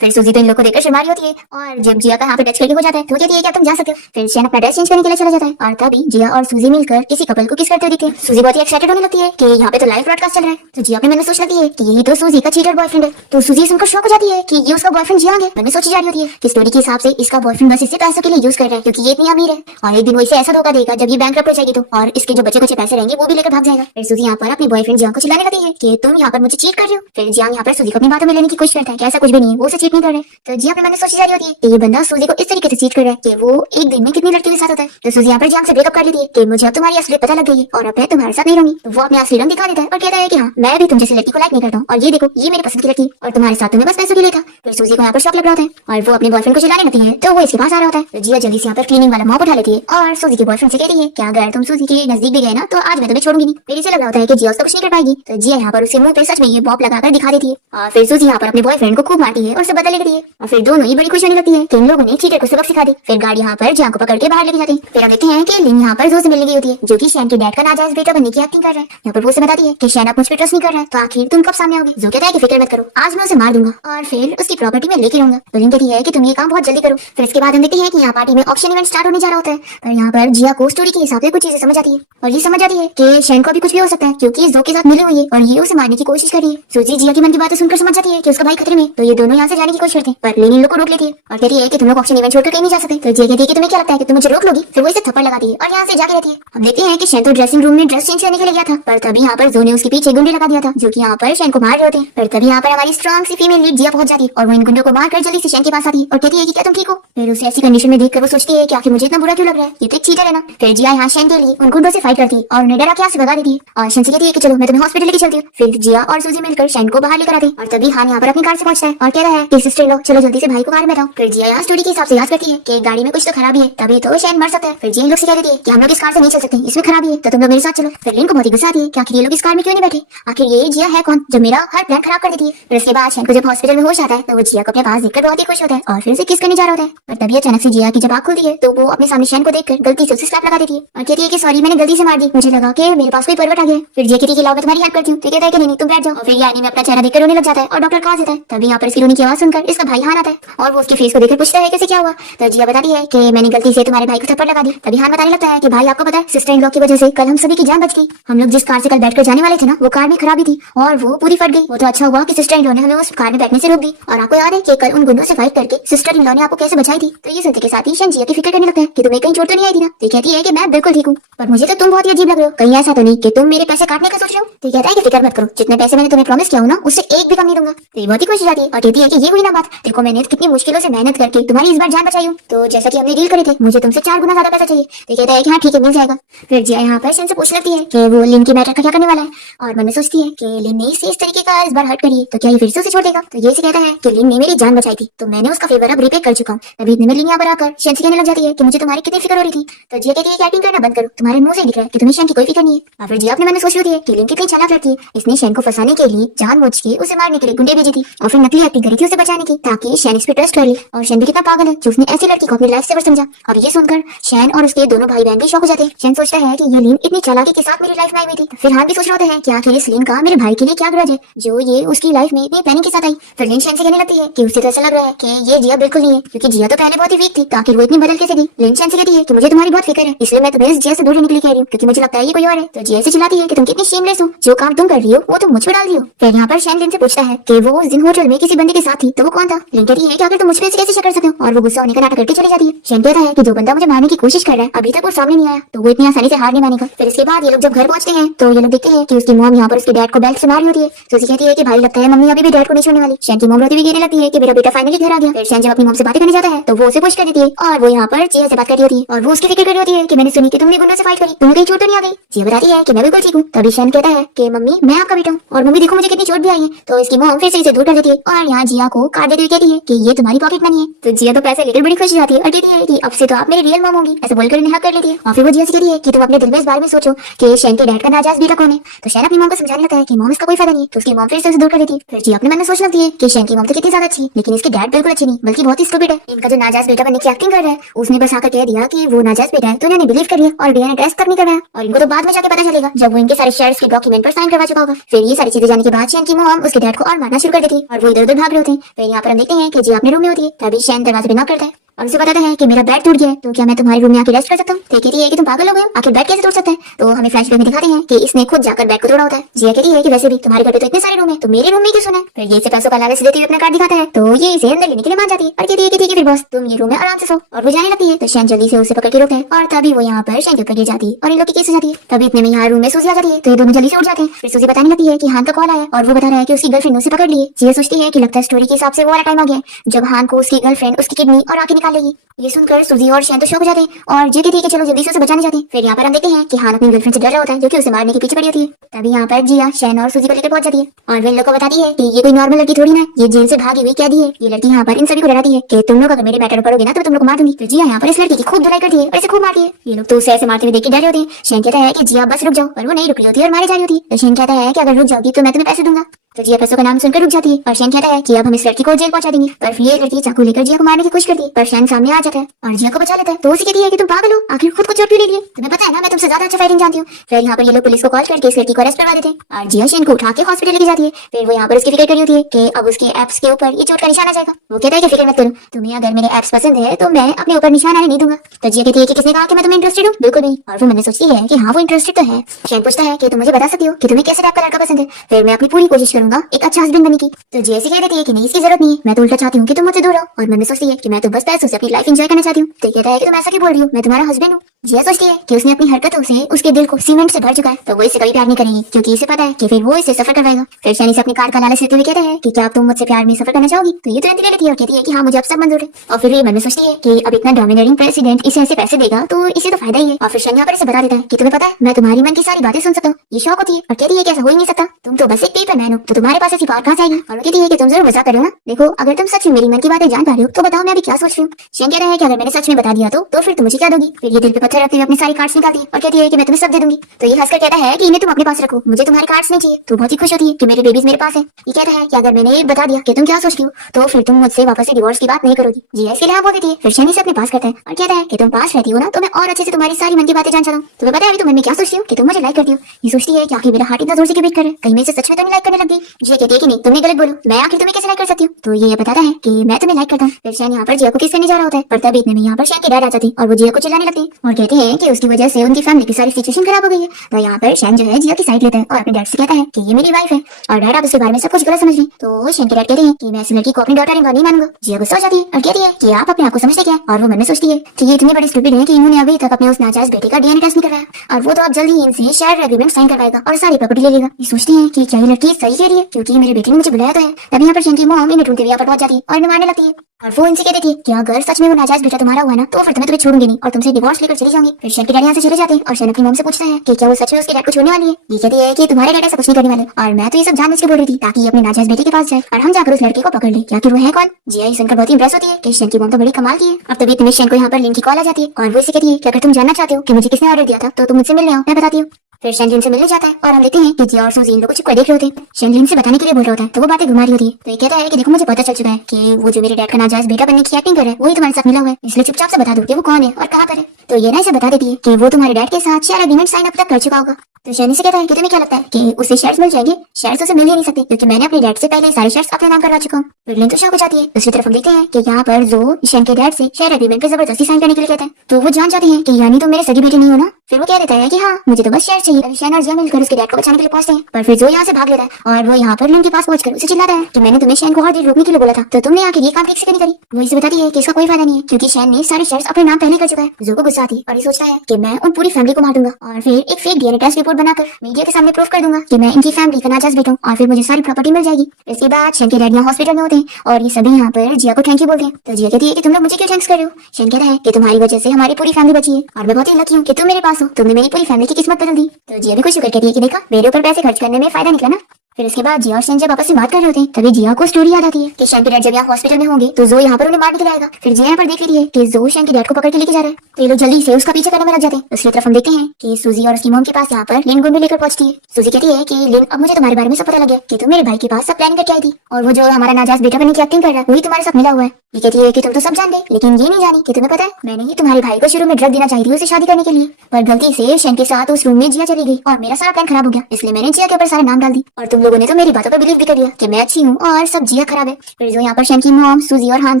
फिर सूजी तो इन लोग को देखकर शर्मा रही होती है और जब जिया का यहाँ पे टच करके हो जाता है तो कहती है कि तुम जा सकते हो। फिर शैन अपना ड्रेस चेंज करने के लिए चला जाता है और तभी जिया और सूजी मिलकर किसी कपल को किस करते हुए दिखते हैं। सूजी बहुत ही एक्साइटेड होने लगती है कि यहाँ पे तो लाइव ब्रॉडकास्ट चल रहा है। तो जिया अपने मन में सोच लगती है कि यही तो सूजी का चीटर बॉयफ्रेंड है। तो सूजी सुनकर शॉक हो जाती है कि ये उसका बॉयफ्रेंड जिया है। मन में सोची जा रही होती है कि स्टोरी के हिसाब से इसका बॉयफ्रेंड बस इसे पैसों के लिए यूज कर रहा है क्योंकि ये इतनी अमीर है और एक दिन वो इसे ऐसा धोखा देगा जब ये बैंकरप्ट हो जाएगी तो, और इसके जो बच्चे कुछ पैसे रहेंगे वो भी लेकर भाग जाएगा। फिर सूजी यहाँ पर अपनी बॉयफ्रेंड जिया को चिल्लाने लगती है कि तुम यहाँ पर मुझे चीट कर रहे हो। फिर जिया यहाँ पर सूजी को अपनी बातों में लेने की कोशिश करता है कि ऐसा कुछ भी नहीं है, वो उसे चीट नहीं कर रहे। तो जिया अपने मन में सोची जा रही होती है कि ये बंदा सूजी को इस तरीके से चीट कर रहा है कि वो एक दिन में कितनी लड़कियों के साथ होता है। तो सूजी यहाँ पर जिया से ब्रेकअप कर लेती है कि मुझे अब तुम्हारी असलियत पता लग गई है और अब मैं तुम्हारे साथ नहीं रहूंगी। तो वो अपने असली रंग दिखा देता है और कहता है कि हाँ मैं भी तुम जैसी लड़की को लाइक नहीं करता हूँ और ये देखो ये मेरी पसंद की लड़की और तुम्हारे साथ तुम्हें बस पैसों के लिए था। फिर सूजी को यहाँ पर शौक लग रहा होता है और वो अपने बॉयफ्रेंड को चिल्लाने लगती है तो वो इसके पास आ रहा होता है। तो जिया जल्दी से यहाँ पर क्लीनिंग वाला मॉप उठा लेती है और सूजी के बॉयफ्रेंड से कहती है कि अगर तुम सूजी के नजदीक भी गए ना तो आज मैं तुम्हें छोड़ूंगी नहीं। फिर इसे लग रहा होता है कि जिया उसका कुछ नहीं कर पाएगी। तो जिया यहाँ पर उसे मुंह पे सच में ये मॉप लगाकर दिखा देती है और फिर सूजी यहाँ पर अपने बॉयफ्रेंड को खूब मारती है और उसे बदला लेती है और फिर दोनों ही बड़ी खुश होने लगती है कि इन लोगों ने चीटर को सबक सिखा दी। फिर गाड़ी यहाँ पर जिया को पकड़ के बाहर लेके जाती है। फिर हम देखते हैं कि लिन यहाँ पर जो से मिलने गई होती है जो कि शैन के डैड का नाजायज बेटा बनने की एक्टिंग कर रहा है। यहाँ पर वो उसे बताती है कि शैन आप मुझ पर ट्रस्ट नहीं कर रहा है तो आखिर तुम कब सामने आओगे। जो कहता है कि फिक्र मत करो, आज मैं उसे मार दूंगा और फिर उसकी प्रॉपर्टी में लेके रहूंगा। तो लिन कहती है कि तुम ये काम बहुत जल्दी करो। फिर इसके बाद हम देखते हैं कि यहाँ पार्टी में ऑक्शन इवेंट स्टार्ट होने जा रहा होता है। पर यहाँ पर जिया को स्टोरी के हिसाब से कुछ चीजें समझ आती है और ये समझ आती है कि शैन को भी कुछ भी हो सकता है क्योंकि जो के साथ मिली हुई है और ये उसे मारने की कोशिश कर रही है। सूजी जिया की मन की बातें सुनकर समझ जाती है कि उसका भाई खतरे में। तो ये दोनों यहाँ से जाने की कोशिश करते हैं पर लिन इन लोग को रोक लेती है और कहती है कि तुम लोग ऑक्शन इवेंट छोड़कर कहीं नहीं जा सकते। तो जिया कहती है कि तुम्हें क्या लगता है कि तुम मुझे रोक लोगी। फिर वो इसे थप्पड़ लगाती है और यहाँ से जाके रहती है। हम देखते हैं कि शैन तो ड्रेसिंग रूम में ड्रेस चेंज करने के लिए गया था पर तभी यहाँ पर जो ने उसके पीछे गुंडे लगा दिया था जो कि यहाँ पर शैन को मार रहे होते हैं। पर तभी यहाँ पर हमारी स्ट्रॉन्ग सी फीमेल लीड जिया पहुंच जाती है और वो इन गुंडों को मारकर जल्दी से शैन के पास आती है और कहती है कि क्या तुम ठीक हो। फिर उसे ऐसी कंडीशन में देखकर वो सोचती है कि आखिर मुझे इतना बुरा क्यों लग रहा है, ये तो एक चीटर है ना। फिर जिया यहाँ शैन के लिए उन गुंडों से फाइट करती है और उन्हें डरा के यहाँ से भगा देती है और शैन से कहती है कि चलो मैं तुम्हें हॉस्पिटल लेके चलती हूँ। फिर जिया और सूजी मिलकर शैन को बाहर लेकर आते हैं और तभी हान यहाँ पर अपनी कार से पहुंचता है और कह रहा है कि सिस्टर लो चलो जल्दी से भाई को कार में बैठाओ। फिर जिया यहाँ स्टोरी के हिसाब से याद करती है कि गाड़ी में कुछ तो खराबी है तभी तो शैन मर सकता है। फिर जिया लोग से कह देती है कि हम लोग इस कार से नहीं चल सकते, इसमें खराबी है तो तुम लोग मेरे साथ चलो। फिर लिन को बहुत ही गुस्सा आती है कि आखिर ये लोग इस कार में क्यों नहीं बैठे, आखिर ये जिया है कौन जो मेरा हर प्लान खराब कर देती है। फिर इसके बाद शैन को जब हॉस्पिटल में होश आता है तो वो जिया को अपने पास देखकर बहुत ही खुश होता है और फिर उसे किस करने जा रहा होता है। पर तभी अचानक से जिया की जब आँख खुलती है तो वो अपने सामने शैन को देखकर गलती से उसे स्लैप लगा देती है और कहती है कि सॉरी मैंने गलती से मार दी, मुझे लगा कि मेरे पास कोई परवट आ गया। फिर जिया कहती है कि लाओ मैं तुम्हारी हेल्प करती हूँ। तो कहता है कि नहीं तुम बैठ जाओ। और फिर यानी में अपना चेहरा देखकर रोने लग जाता है और डॉक्टर कहाँ देता है। तभी यहाँ पर इसकी रोने की आवाज सुनकर इसका भाई हान आता है और वो उसकी फेस को देखकर पूछता है कैसे क्या हुआ। तो जिया बताती है कि मैंने गलती से तुम्हारे भाई को थप्पड़ लगा दिया। तभी हान बताने लगता है कि भाई आपको पता है सिस्टर इन लॉ की वजह से कल हम सभी की जान बच गई। हम लोग जिस कार से कल बैठकर जाने वाले थे ना वो कार में खराबी थी और वो पूरी फट गई। वो तो अच्छा हुआ कि सिस्टर इन लॉ ने हमें उस कार में बैठने से रोक दी। और आपको याद है कि कल उन गुंडों से फाइट करके सिस्टर इन लॉ ने आपको कैसे बचाई थी। तो ये सुनते के साथ ही शैन जिया की फिक्र करने लगता है कि तुम्हें कहीं चोट तो नहीं आई थी ना। तो कहती है कि मैं बिल्कुल ठीक हूँ पर मुझे तो तुम बहुत ही अजीब लग रहे हो, कहीं ऐसा तो नहीं कि तुम मेरे पैसे काटने का सोच रहे हो। तो कहता है कि फिक्र मत करो, जितने पैसे मैंने तुम्हें प्रॉमिस किया हो ना उससे एक भी कम नहीं दूंगा। तो ये बहुत ही खुश हो जाती है और कहती है कि ये हुई ना बात, देखो मैंने कितनी मुश्किलों से मेहनत करके तुम्हारी इस बार जान बचाई हूँ, तो जैसा कि हमने डील करे थे मुझे तुमसे 4 गुना ज्यादा पैसा चाहिए। तो कहता है कि हाँ ठीक है मिल जाएगा। फिर जिया यहाँ पर शन से पूछ लगती है कि वो लिन की मैटर का क्या करने वाला है, और मन में सोचती है कि लिन ने इसे इस तरीके का इस बार हर्ट करी तो क्या ये फिर से उसे छोड़ देगा। तो ये से कहता है कि लिन ने मेरी जान बचाई थी तो मैंने उसका फेवर अब रिपे कर चुका हूँ। तभी इतने में लिन यहाँ पर आकर शन से कहने लग जाती है कि मुझे तुम्हारी कितनी फिक्र हो रही थी। तो जिया कहती है कि एक्टिंग करना बंद करो, तुम्हारे मुंह से दिख रहा है कि तुम्हें शन की कोई फिक्र नहीं है। और फिर जिया अपने मन में सोच रही है कि लिन कितनी चालाक लड़की है, इसने शन को फंसाने के लिए जानबूझ के उसे मारने के लिए गुंडे भेजी थी और फिर नकली एक्टिंग करी थी उसे बचाने की, ताकि शैन इस पे ट्रस्ट कर ले। और शैन भी कितना पागल है जो उसने ऐसी लड़की को अपनी लाइफ सेवर समझा। और ये सुनकर शैन और उसके दोनों भाई बहन भी शॉक हो जाते हैं। शैन सोचता है कि ये लिन इतनी चालाकी के साथ मेरी लाइफ में आई हुई थी। फिर हाथ भी सोच रहे होते हैं कि आखिर इस लिन का मेरे भाई के लिए क्या ग्रज है जो ये उसकी लाइफ में इतनी प्लानिंग के साथ आई। फिर लिन शैन से कहने लगती है कि उसे तो ऐसा लग रहा है कि ये जिया बिल्कुल नहीं है, क्योंकि जिया तो पहले बहुत ही वीक थी, तो आखिर वो इतनी बदल कैसे गई। लिन शैन से कहती है कि मुझे तुम्हारी बहुत फिक्र है, इसलिए मैं तुम्हें इस जिया से दूर रहने के लिए कह रही हूँ, क्योंकि मुझे लगता है ये कोई और है। तो जिया से चिल्लाती है कि तुम कितनी शेमलेस हो, जो काम तुम कर रही हो वो तुम मुझ पर डाल रही हो। फिर यहाँ पर शैन लिन से पूछता है कि वो उस दिन होटल में किसी बंदे के साथ थी तो वो कौन था। लिन कहती है कि आखिर तुम मुझ पे ऐसे कैसे शक कर सकते हो, और वो गुस्सा होने का नाटक करके चली जाती है। शैन कहता है कि जो बंदा मुझे मारने की कोशिश कर रहा है अभी तक वो सामने नहीं आया तो वो इतनी आसानी से हार नहीं मानेगा। फिर इसके बाद ये लोग जब घर पहुंचते हैं तो ये लोग देखते हैं कि उसकी मॉम यहाँ पर उसके डैड को बेल्ट से मार रही होती है। सुजी कहती है कि भाई लगता है मम्मी अभी भी डैड को नहीं छोड़ने वाली। शैन की मॉम रोती हुई कहने लगती है कि मेरा बेटा फाइनली घर आ गया। फिर शैन जब अपनी मॉम से बातें करने जाता है तो वो उसे पुश कर देती है और वो यहाँ पर जिया से बात कर रही होती है और वो उसकी फिक्र कर रही होती है कि मैंने सुनी कि तुमने गुंडों से फाइट करी, तुम्हें कहीं चोट तो नहीं आ गई। जिया बताती है कि मैं बिल्कुल ठीक हूँ। तभी शैन कहता है कि मम्मी मैं आपका बेटा हूँ और मम्मी देखो मुझे कितनी चोट भी आई है। तो इसकी मॉम फिर से इसे दूर कर देती है और यहाँ जिया को काट देती हुई कहती है कि ये तुम्हारी पॉकेट मनी है। तो जिया तो पैसे लेकर बड़ी खुश हो जाती है और कहती है कि अब से तो आप मेरी रियल मॉम होगी, ऐसे बोलकर उन्हें हक कर लेती है। और फिर वो जिया से कहती है कि तुम अपने दिल में इस बारे में सोचो कि शैन के डैड का नाजायज बेटा कौन है। तो शैन अपनी मॉम को समझाने लगता है कि मॉम इसका कोई फायदा नहीं है, तो उसकी मॉम फिर से उसे दूर कर देती है। फिर जिया अपने मन में सोचने लगती है कि शैन की मॉम तो कितनी ज्यादा अच्छी, लेकिन इसके डैड बिल्कुल अच्छे नहीं बल्कि बहुत ही स्टूपिड है। इनका जो नाजायज बेटा बनने की एक्टिंग कर रहा है उसने बस आकर कह दिया कि वो नाजायज बेटा है तो उन्होंने बिलीव कर लिया और डीएनए टेस्ट तक नहीं करवाया, और इनको तो बाद में जाके पता चलेगा जब वो इनके सारे शेयर्स के डॉक्यूमेंट पर साइन करवा चुका होगा। फिर ये सारी चीजें जाने के बाद शैन की मॉम उसके डैड को और मारना शुरू कर देती है और वो इधर उधर भाग रहे होते हैं। फिर यहाँ पर हम देखते हैं कि जिया अपने रूम में होती है, तभी शैन दरवाजे पे नॉक करता है और उसे बताता है कि मेरा बेड टूट गया है तो क्या मैं तुम्हारे रूम में आके रेस्ट कर सकता हूँ। तो कहती है कि तुम पागल हो गए हो, आखिर बेड कैसे टूट सकता है। तो हमें फ्लैशबैक में दिखाते हैं कि इसने खुद जाकर बेड को तोड़ा होता है। जिया कहती है कि वैसे भी तुम्हारे घर पे तो इतने सारे रूम है तो मेरे रूम में क्यों सोना है। फिर ये इसे पैसों का लालच देती हुए अपना कार्ड दिखाता है तो ये इसे अंदर लेने के लिए मान जाती है और कहती है कि ठीक है फिर बॉस तुम ये रूम में आराम से सो, और वो जाने लगती है। तो शैन जल्दी से उसे पकड़ के रोकता है और तभी वो यहाँ पर शैन के ऊपर गिर जाती है और इन लोग की केस हो जाती है। तभी इतने में यहाँ रूम में सूजी आ जाती है तो ये दोनों जल्दी से उठ जाते हैं। फिर सूजी बताने लगती है कि हान का कॉल आया और वो बता रहा है कि उसकी गर्लफ्रेंड उसे पकड़ लिए। जिया सोचती है कि लगता है स्टोरी के हिसाब से वो वाला टाइम आ गया जब हान को उसकी गर्लफ्रेंड उसकी किडनी और आंखें निकालेगी। ये सुनकर सूजी और शैन तो शॉक हो जाते हैं और जिया कहती है कि चलो जल्दी से उसे बचाने जाते हैं। फिर यहाँ पर हम देखते हैं कि हान अपनी गर्लफ्रेंड से डर रहा होता है जो कि उसे मारने के पीछे पड़ी होती है। तभी यहाँ पर जिया शैन और सूजी को लेकर पहुंच जाती है और वे इन लोग को बताती है कि ये कोई नॉर्मल लड़की थोड़ी ना, ये जेल से भागी हुई कैदी है। ये लड़की यहाँ पर इन सभी को डराती है कि तुम लोग अगर मेरे मैटर पड़ोगे ना तो तुम लोग को मार दूंगी। तो जिया यहाँ पर इस लड़की की खूब धुलाई करती है और इसे खूब मारती है। ये लोग तो उसे ऐसे मारते हुए देख के डरे होते हैं। शैन कहता है कि जिया बस रुक जाओ, पर वो नहीं रुक रही होती है और मारी जा रही होती है। तो शैन कहता है कि अगर रुक जाओगी तो मैं तुम्हें पैसे दूंगा। तो जिया पैसों का नाम सुनकर रुक जाती है और शैन कहता है कि अब हम इस लड़की को जेल पहुंचा देंगे। पर फिर ये लड़की चाकू लेकर जिया को मारने की कोशिश करती है पर शैन सामने आ जाता है और जिया को बचा लेता है। तो उसे कहती है कि तुम पागल हो, आखिर खुद को चोट क्यों ले लिए, तुम्हें पता है ना मैं तुमसे ज्यादा अच्छा फाइटिंग जानती हूँ। फिर यहाँ पर ये लोग पुलिस को कॉल करके इस लड़की को अरेस्ट करवा देते हैं और जिया शैन को उठा के हॉस्पिटल लेके जाती है। फिर वो यहाँ पर उसकी फिक्र करी होती है कि अब उसके एप्स के ऊपर ये चोट का निशान आ जाएगा। वो कहता है कि फिक्र मत करो, तुम्हें अगर मेरे एप्स पसंद है तो मैं अपने ऊपर निशान आने नहीं दूंगा। तो जिया कहती है कि किसने कहा कि मैं तुम्हें इंटरेस्टेड हूँ, बिल्कुल नहीं। और वो मैंने सोचती है कि हाँ वो इंटरेस्टेड तो है। शैन पूछता है कि तुम मुझे बता सकती हो कि तुम्हें कैसे टाइप का लड़का पसंद है। फिर मैं अपनी पूरी कोशिश करूंगा एक अच्छा हस्बैंड बनने की। तो जिया कह देती है कि नहीं इसकी जरूरत नहीं है, मैं तो उल्टा चाहती हूँ कि तुम मुझसे दूर रहो, और मैंने सोचती है कि मैं तो बस पैसों से अपनी लाइफ एंजॉय करना चाहती हूँ। तो कहता है कि तुम ऐसा क्यों बोल रही हो, मैं तुम्हारा हस्बैंड हूँ। जिया सोचती है कि उसने अपनी हरकतों से उसके दिल को सीमेंट से भर चुका है तो वो इसे कभी प्यार नहीं करेगी क्योंकि इसे पता है कि फिर वो इसे सफर करवाएगा। फिर शैन इसे अपनी कार का लालच देते हुए कहता है कि क्या तुम मुझसे प्यार में सफर करना चाहोगी। तो ये तुरंत ले लेती है और कहती है कि हाँ मुझे अब सब मंजूर है। और फिर ये मन में सोचती है कि अब इतना डोमिनेटिंग प्रेसिडेंट इसे ऐसे पैसे देगा तो इसे तो फायदा ही है। और फिर शैन यहाँ पर इसे बता देता है कि तुम्हें पता है मैं तुम्हारी मन की सारी बातें सुन सकता हूँ। ये शौक होती है और कहती है कि ऐसा हो ही नहीं सकता, तुम तो बस एक पेपर मैन हो तो तुम्हारे पास ऐसी पावर कहाँ जाएगी। और वो कहती है कि तुम जरूर मजाक कर रहे हो ना, देखो अगर तुम सच में मेरी मन की बातें जान पा रहे हो तो बताओ मैं अभी क्या सोच रही हूँ। शैन कह रहा है कि अगर मैंने सच में बता दिया तो फिर तुम मुझे क्या दोगी। फिर ये दिल पे पत्थर रखते हुए अपनी सारी कार्ड्स निकालती है और कहती है कि मैं तुम्हें सब दे दूंगी। तो ये हंसकर कहता है कि इन्हें तुम अपने पास रखो, मुझे तुम्हारे कार्ड्स नहीं चाहिए। तो बहुत ही खुश होती है कि मेरे बेबीज मेरे पास है। ये कहता है कि अगर मैंने ये बता दिया कि तुम क्या सोचती हो तो फिर तुम मुझसे वापस से डिवोर्स की बात नहीं करोगी। जी इसके लिए हाँ बोल देती है। फिर शैन इसे अपने पास करता है और कहता है कि तुम पास रहती हो ना तो मैं और अच्छे से तुम्हारी सारी मन की बातें जान सकता हूँ। तुम्हें पता है अभी तुम मैं क्या सोचती हूँ कि तुम मुझे लाइक करती हो। ये सोचती है कि आखिर मेरा हार्ट इतना जोर से क्यों बीट कर रहा है, कहीं मैं इसे सच में तो नहीं लाइक करने लग गई। जी कहती है कि नहीं तुमने गलत बोलो, मैं आखिर तुम्हें कैसे लाइक कर सकती हूँ। तो ये बताता है कि मैं तुम्हें लाइक करता हूँ। फिर शैन यहाँ पर जिया को किस करने जा रहा होता है पर तभी इतने में यहाँ पर शैन की डैड आ जाती है और वो जिया को चिल्लाने लगती है और कहते हैं कि उसकी वजह से उनकी फैमिली की सारी सिचुएशन खराब हो गई है। तो यहाँ पर शैन जो है जिया की साइड लेता है और अपने डैड से कहता है कि ये मेरी वाइफ है और डैड आप उसके बारे में सब कुछ गलत समझ रही। तो शैन के डैड कहते हैं कि मैं इस लड़की को अपनी डॉटर इन लॉ नहीं मानूंगा। जिया गुस्सा हो जाती है और कहती है कि आप अपने आप को समझते क्या है, और वो मन में सोचती है कि ये इतनी बड़ी स्टूपिड है कि इन्होंने अभी तक अपने उस नाजायज बेटे का डीएनए टेस्ट नहीं करवाया और वो तो अब जल्दी ही इनसे शेयर एग्रीमेंट साइन करवाएगा और सारी प्रॉपर्टी ले लेगा। ये सोचती है कि क्या ये लड़की सही कह रही है क्योंकि मेरे बेटे ने मुझे बुलाया तो है। तभी यहाँ पर शैन की मॉम इन्हें ढूंढते हुए यहाँ पर पहुंच जाती है और इन्हें मारने लगती है और वो इनसे कहती है कि अगर सच में वो नाजायज बेटा तुम्हारा हुआ ना तो फिर मैं तुम्हें छोड़ूंगी नहीं और तुमसे डिवोर्स लेकर चली जाऊंगी। फिर शैन के डैड यहाँ से चले जाते हैं और शैन अपनी मॉम से पूछता है कि क्या वो सच में उसके डैड को छोड़ने वाली है। ये कहती है कि तुम्हारे डैड ऐसा कुछ नहीं करने वाले और मैं तो ये सब जानने के बोल रही थी ताकि ये अपने नाजायज बेटे के पास जाए और हम जाकर उस लड़के को पकड़ ले। क्या वो है कौन? जिया ये सुनकर बहुत ही इंप्रेस होती है कि शैन की मॉम तो बड़ी कमाल की है। अब तभी इतने शैन को यहाँ पर लिन की कॉल आ जाती है और वो इसे कहती है कि अगर तुम जानना चाहते हो कि मुझे किसने ऑर्डर दिया था तो तुम मुझसे मिलने आओ, मैं बताती हूँ। फिर शैन लिन से मिलने जाता है और हम देखते हैं कि जिया और सूजी इन लोगों को छुपकर देख रहे होते हैं। शैन लिन से बताने के लिए बोल रहा होता है तो वो बातें घुमा रही होती है। तो ये कहता है कि देखो मुझे पता चल चुका है कि वो जो मेरे डैड का नाजायज बेटा बनने की एक्टिंग कर रहा है वही तुम्हारे साथ मिला हुआ है, इसलिए चुपचाप से बता दो कि वो कौन है और कहाँ पर है। तो ये ना इसे बता देती है कि वो तुम्हारे डैड के साथ शेयर एग्रीमेंट साइन अब तक कर चुका होगा। तो शैनी से कहता है कि तुम्हें क्या लगता है कि उसे शेयर्स मिल जाएंगे? शेयर्स उसे मिल ही नहीं सकते क्योंकि मैंने अपने डैड से पहले सारे शेयर्स अपने नाम करवा चुका हूँ। फिर लिन तो शॉक हो जाती है। दूसरी तरफ हम देखते हैं कि यहाँ पर जो शैन के डैड से शेयर एग्रीमेंट पे जबरदस्ती साइन करने के लिए कहता है तो वो जान जाती है कि यानी तो मेरे सगी बेटे नहीं हो ना। फिर वो कह देता है कि हाँ मुझे तो बस शेयर चाहिए। तभी शैन और जिया मिलकर उसके डैड को बचाने के लिए पहुंचते हैं पर फिर जो यहाँ से भाग लेता है और वो यहाँ पर लिन के पास पहुंचकर उसे चिल्लाता है कि मैंने तुम्हें शैन को हर देर रोकने के लिए बोला था तो तुमने आके ये काम ठीक से नहीं करी। वो इसे बताती है कि इसका कोई फायदा नहीं है क्योंकि शैन ने सारे शेयर्स अपने नाम पहले कर चुका है। जो को गुस्सा आती है और ये सोचता है कि मैं उन पूरी फैमिली को मार दूंगा और फिर एक फेक डीएनए टेस्ट रिपोर्ट बनाकर मीडिया के सामने प्रूफ कर दूंगा कि मैं इनकी फैमिली का नाजायज बेटा हूं और फिर मुझे सारी प्रॉपर्टी मिल जाएगी। इसके बाद शैन के डैड यहाँ हॉस्पिटल में होते हैं और ये सभी यहाँ पर जिया को थैंक यू बोलते हैं। तो जिया कहती है कि तुम लोग मुझे क्यों थैंक्स कर रहे हो? शैन कहता है कि तुम्हारी वजह से हमारी पूरी फैमिली बची है और मैं बहुत ही लकी हूँ कि तुम मेरे पास हो, तुमने मेरी पूरी फैमिली की किस्मत बदल दी। तो जिया भी खुश होकर कहती है कि देखा मेरे ऊपर पैसे खर्च करने में फायदा निकला ना। फिर इसके बाद जिया और शैन जब आपस में बात कर रहे होते हैं तभी जिया को स्टोरी याद आती है कि शैन के डैड जब यहाँ हॉस्पिटल में होंगे तो जो यहाँ पर उन्हें मारने के लिए आएगा। फिर जिया यहाँ पर देख रही है कि जो शैन के डैड को पकड़ के लेके जा रहा है तो ये लोग जल्दी से उसका पीछे करने में लग जाते हैं। दूसरी तरफ हम देखते हैं कि सूजी और उसकी मॉम के पास यहाँ पर लिन गुंडे लेकर पहुंचती है। सूजी कहती है कि लिन अब मुझे तुम्हारे बारे में सब पता लग गया कि तुम मेरे भाई के पास सब प्लानिंग करके आई थी और वो जो हमारा नाजायज बेटा बनने की एक्टिंग कर रहा है वही तुम्हारे साथ मिला हुआ है। ये कहती है कि तुम तो सब जान गए लेकिन ये नहीं जानी कि तुम्हें पता है मैंने ही तुम्हारे भाई को शुरू में ड्रग देना चाहिए थी उसे शादी करने के लिए पर गलती से शैन के साथ उस रूम में जिया चली गई और मेरा सारा प्लान खराब हो गया इसलिए मैंने जिया के ऊपर सारे नाम डाल दी और तुम लोगों ने तो मेरी बातों पर बिलीव भी कर लिया कि मैं अच्छी हूँ और सब जिया खराब है। फिर जो यहाँ पर शैन की मॉम सूजी और हान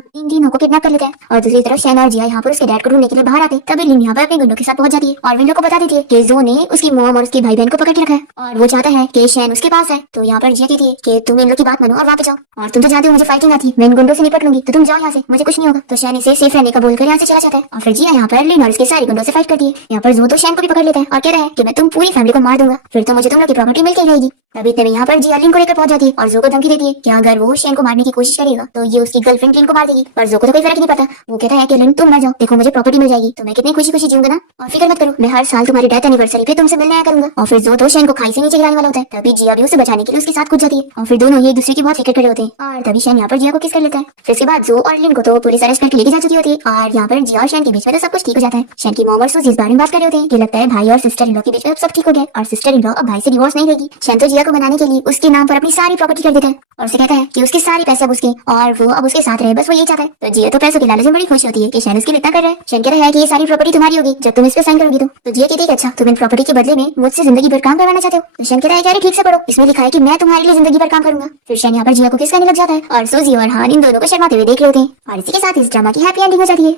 इन तीनों को किडनैप कर लेता है और दूसरी तरफ शैन और जिया यहाँ पर उसके डैड को ढूंढने के लिए बाहर आते तभी लिन यहाँ पर अपने गुंडों के साथ पहुंच जाती है और विंडो को बता देती है कि जो ने उसकी मॉम और उसके भाई बहन को पकड़ के रखा है और वो चाहता है कि शैन उसके पास है। तो यहाँ पर जिया कहती है कि तुम इन लोग की बात मानो और वापस जाओ और तुम तो जानते हो मुझे फाइटिंग आती है, मैं इन गुंडों से निपट लूंगी तो तुम जाओ यहाँ से, मुझे कुछ नहीं होगा। तो शैन इसे सेफ रहने का बोलकर यहाँ से चला जाता है और फिर जिया यहाँ पर लिन और उसके सारे गुंडों से फाइट करती है। यहाँ पर जो तो शैन को भी पकड़ लेता है और कह रहा है कि मैं तुम पूरी फैमिली को मार दूंगा फिर तो मुझे तुम लोग की प्रॉपर्टी मिल के रहेगी। तभी इतने में यहाँ पर जिया लिन को लेकर पहुंच जाती है और जो को धमकी देती है कि अगर वो शैन को मारने की कोशिश करेगा तो ये उसकी गर्लफ्रेंड लिन को मार देगी। पर जो को तो कोई फर्क नहीं पड़ता, वो कहता है कि लिन तुम मर जाओ, देखो मुझे प्रॉपर्टी मिल जाएगी तो मैं कितनी खुशी खुशी जीऊंगा ना और फिक्र मत करो, मैं हर साल तुम्हारी डेथ एनिवर्सरी पे तुमसे मिलने आया करूंगा। और फिर जो तो शैन को खाई से नीचे गिराने वाला होता है तभी जिया भी उसे बचाने के लिए उसके साथ कूद जाती है और फिर दोनों ये एक दूसरे की बहुत फिक्र कर रहे होते हैं और तभी शैन यहाँ पर जिया को किस कर लेता है। फिर इसके बाद जो और लिन को तो पुलिस अरेस्ट करके लेके जा चुकी होती है और यहाँ पर जिया और शैन के बीच में तो सब कुछ ठीक हो जाता है। शैन की मॉम और सूजी इस बारे में बात कर रहे होते हैं कि लगता है भाई और सिस्टर इन लॉ के बीच में सब ठीक हो गया और सिस्टर इन लॉ अब भाई से डिवोर्स नहीं लेगी। शैन तो जिया को बनाने के लिए उसके नाम पर अपनी सारी प्रॉपर्टी कर देता है और उसे कहता है कि उसके सारे पैसे अब उसके और वो अब उसके साथ रहे, बस वो यही चाहता है। तो जिया तो पैसों के लालच में बड़ी खुश होती है कि शैन उसके लिए इतना कर रहा है। शैन कहता है कि ये सारी प्रॉपर्टी तुम्हारी होगी जब तुम इस पे साइन करोगी तो जिया कहती है अच्छा तुम इन प्रॉपर्टी के बदले में मुझसे जिंदगी भर काम करवाना चाहते हो। तो शैन कहता है कि ठीक से पढ़ो, इसमें लिखा है कि मैं तुम्हारे लिए जिंदगी भर काम करूंगा। फिर शैन यहाँ पर जिया को किस करने लग जाता है और सूजी और हान इन दोनों को शर्माते हुए देख रहे होते हैं और इसी के साथ इस ड्रामा की हैप्पी एंडिंग हो जाती है।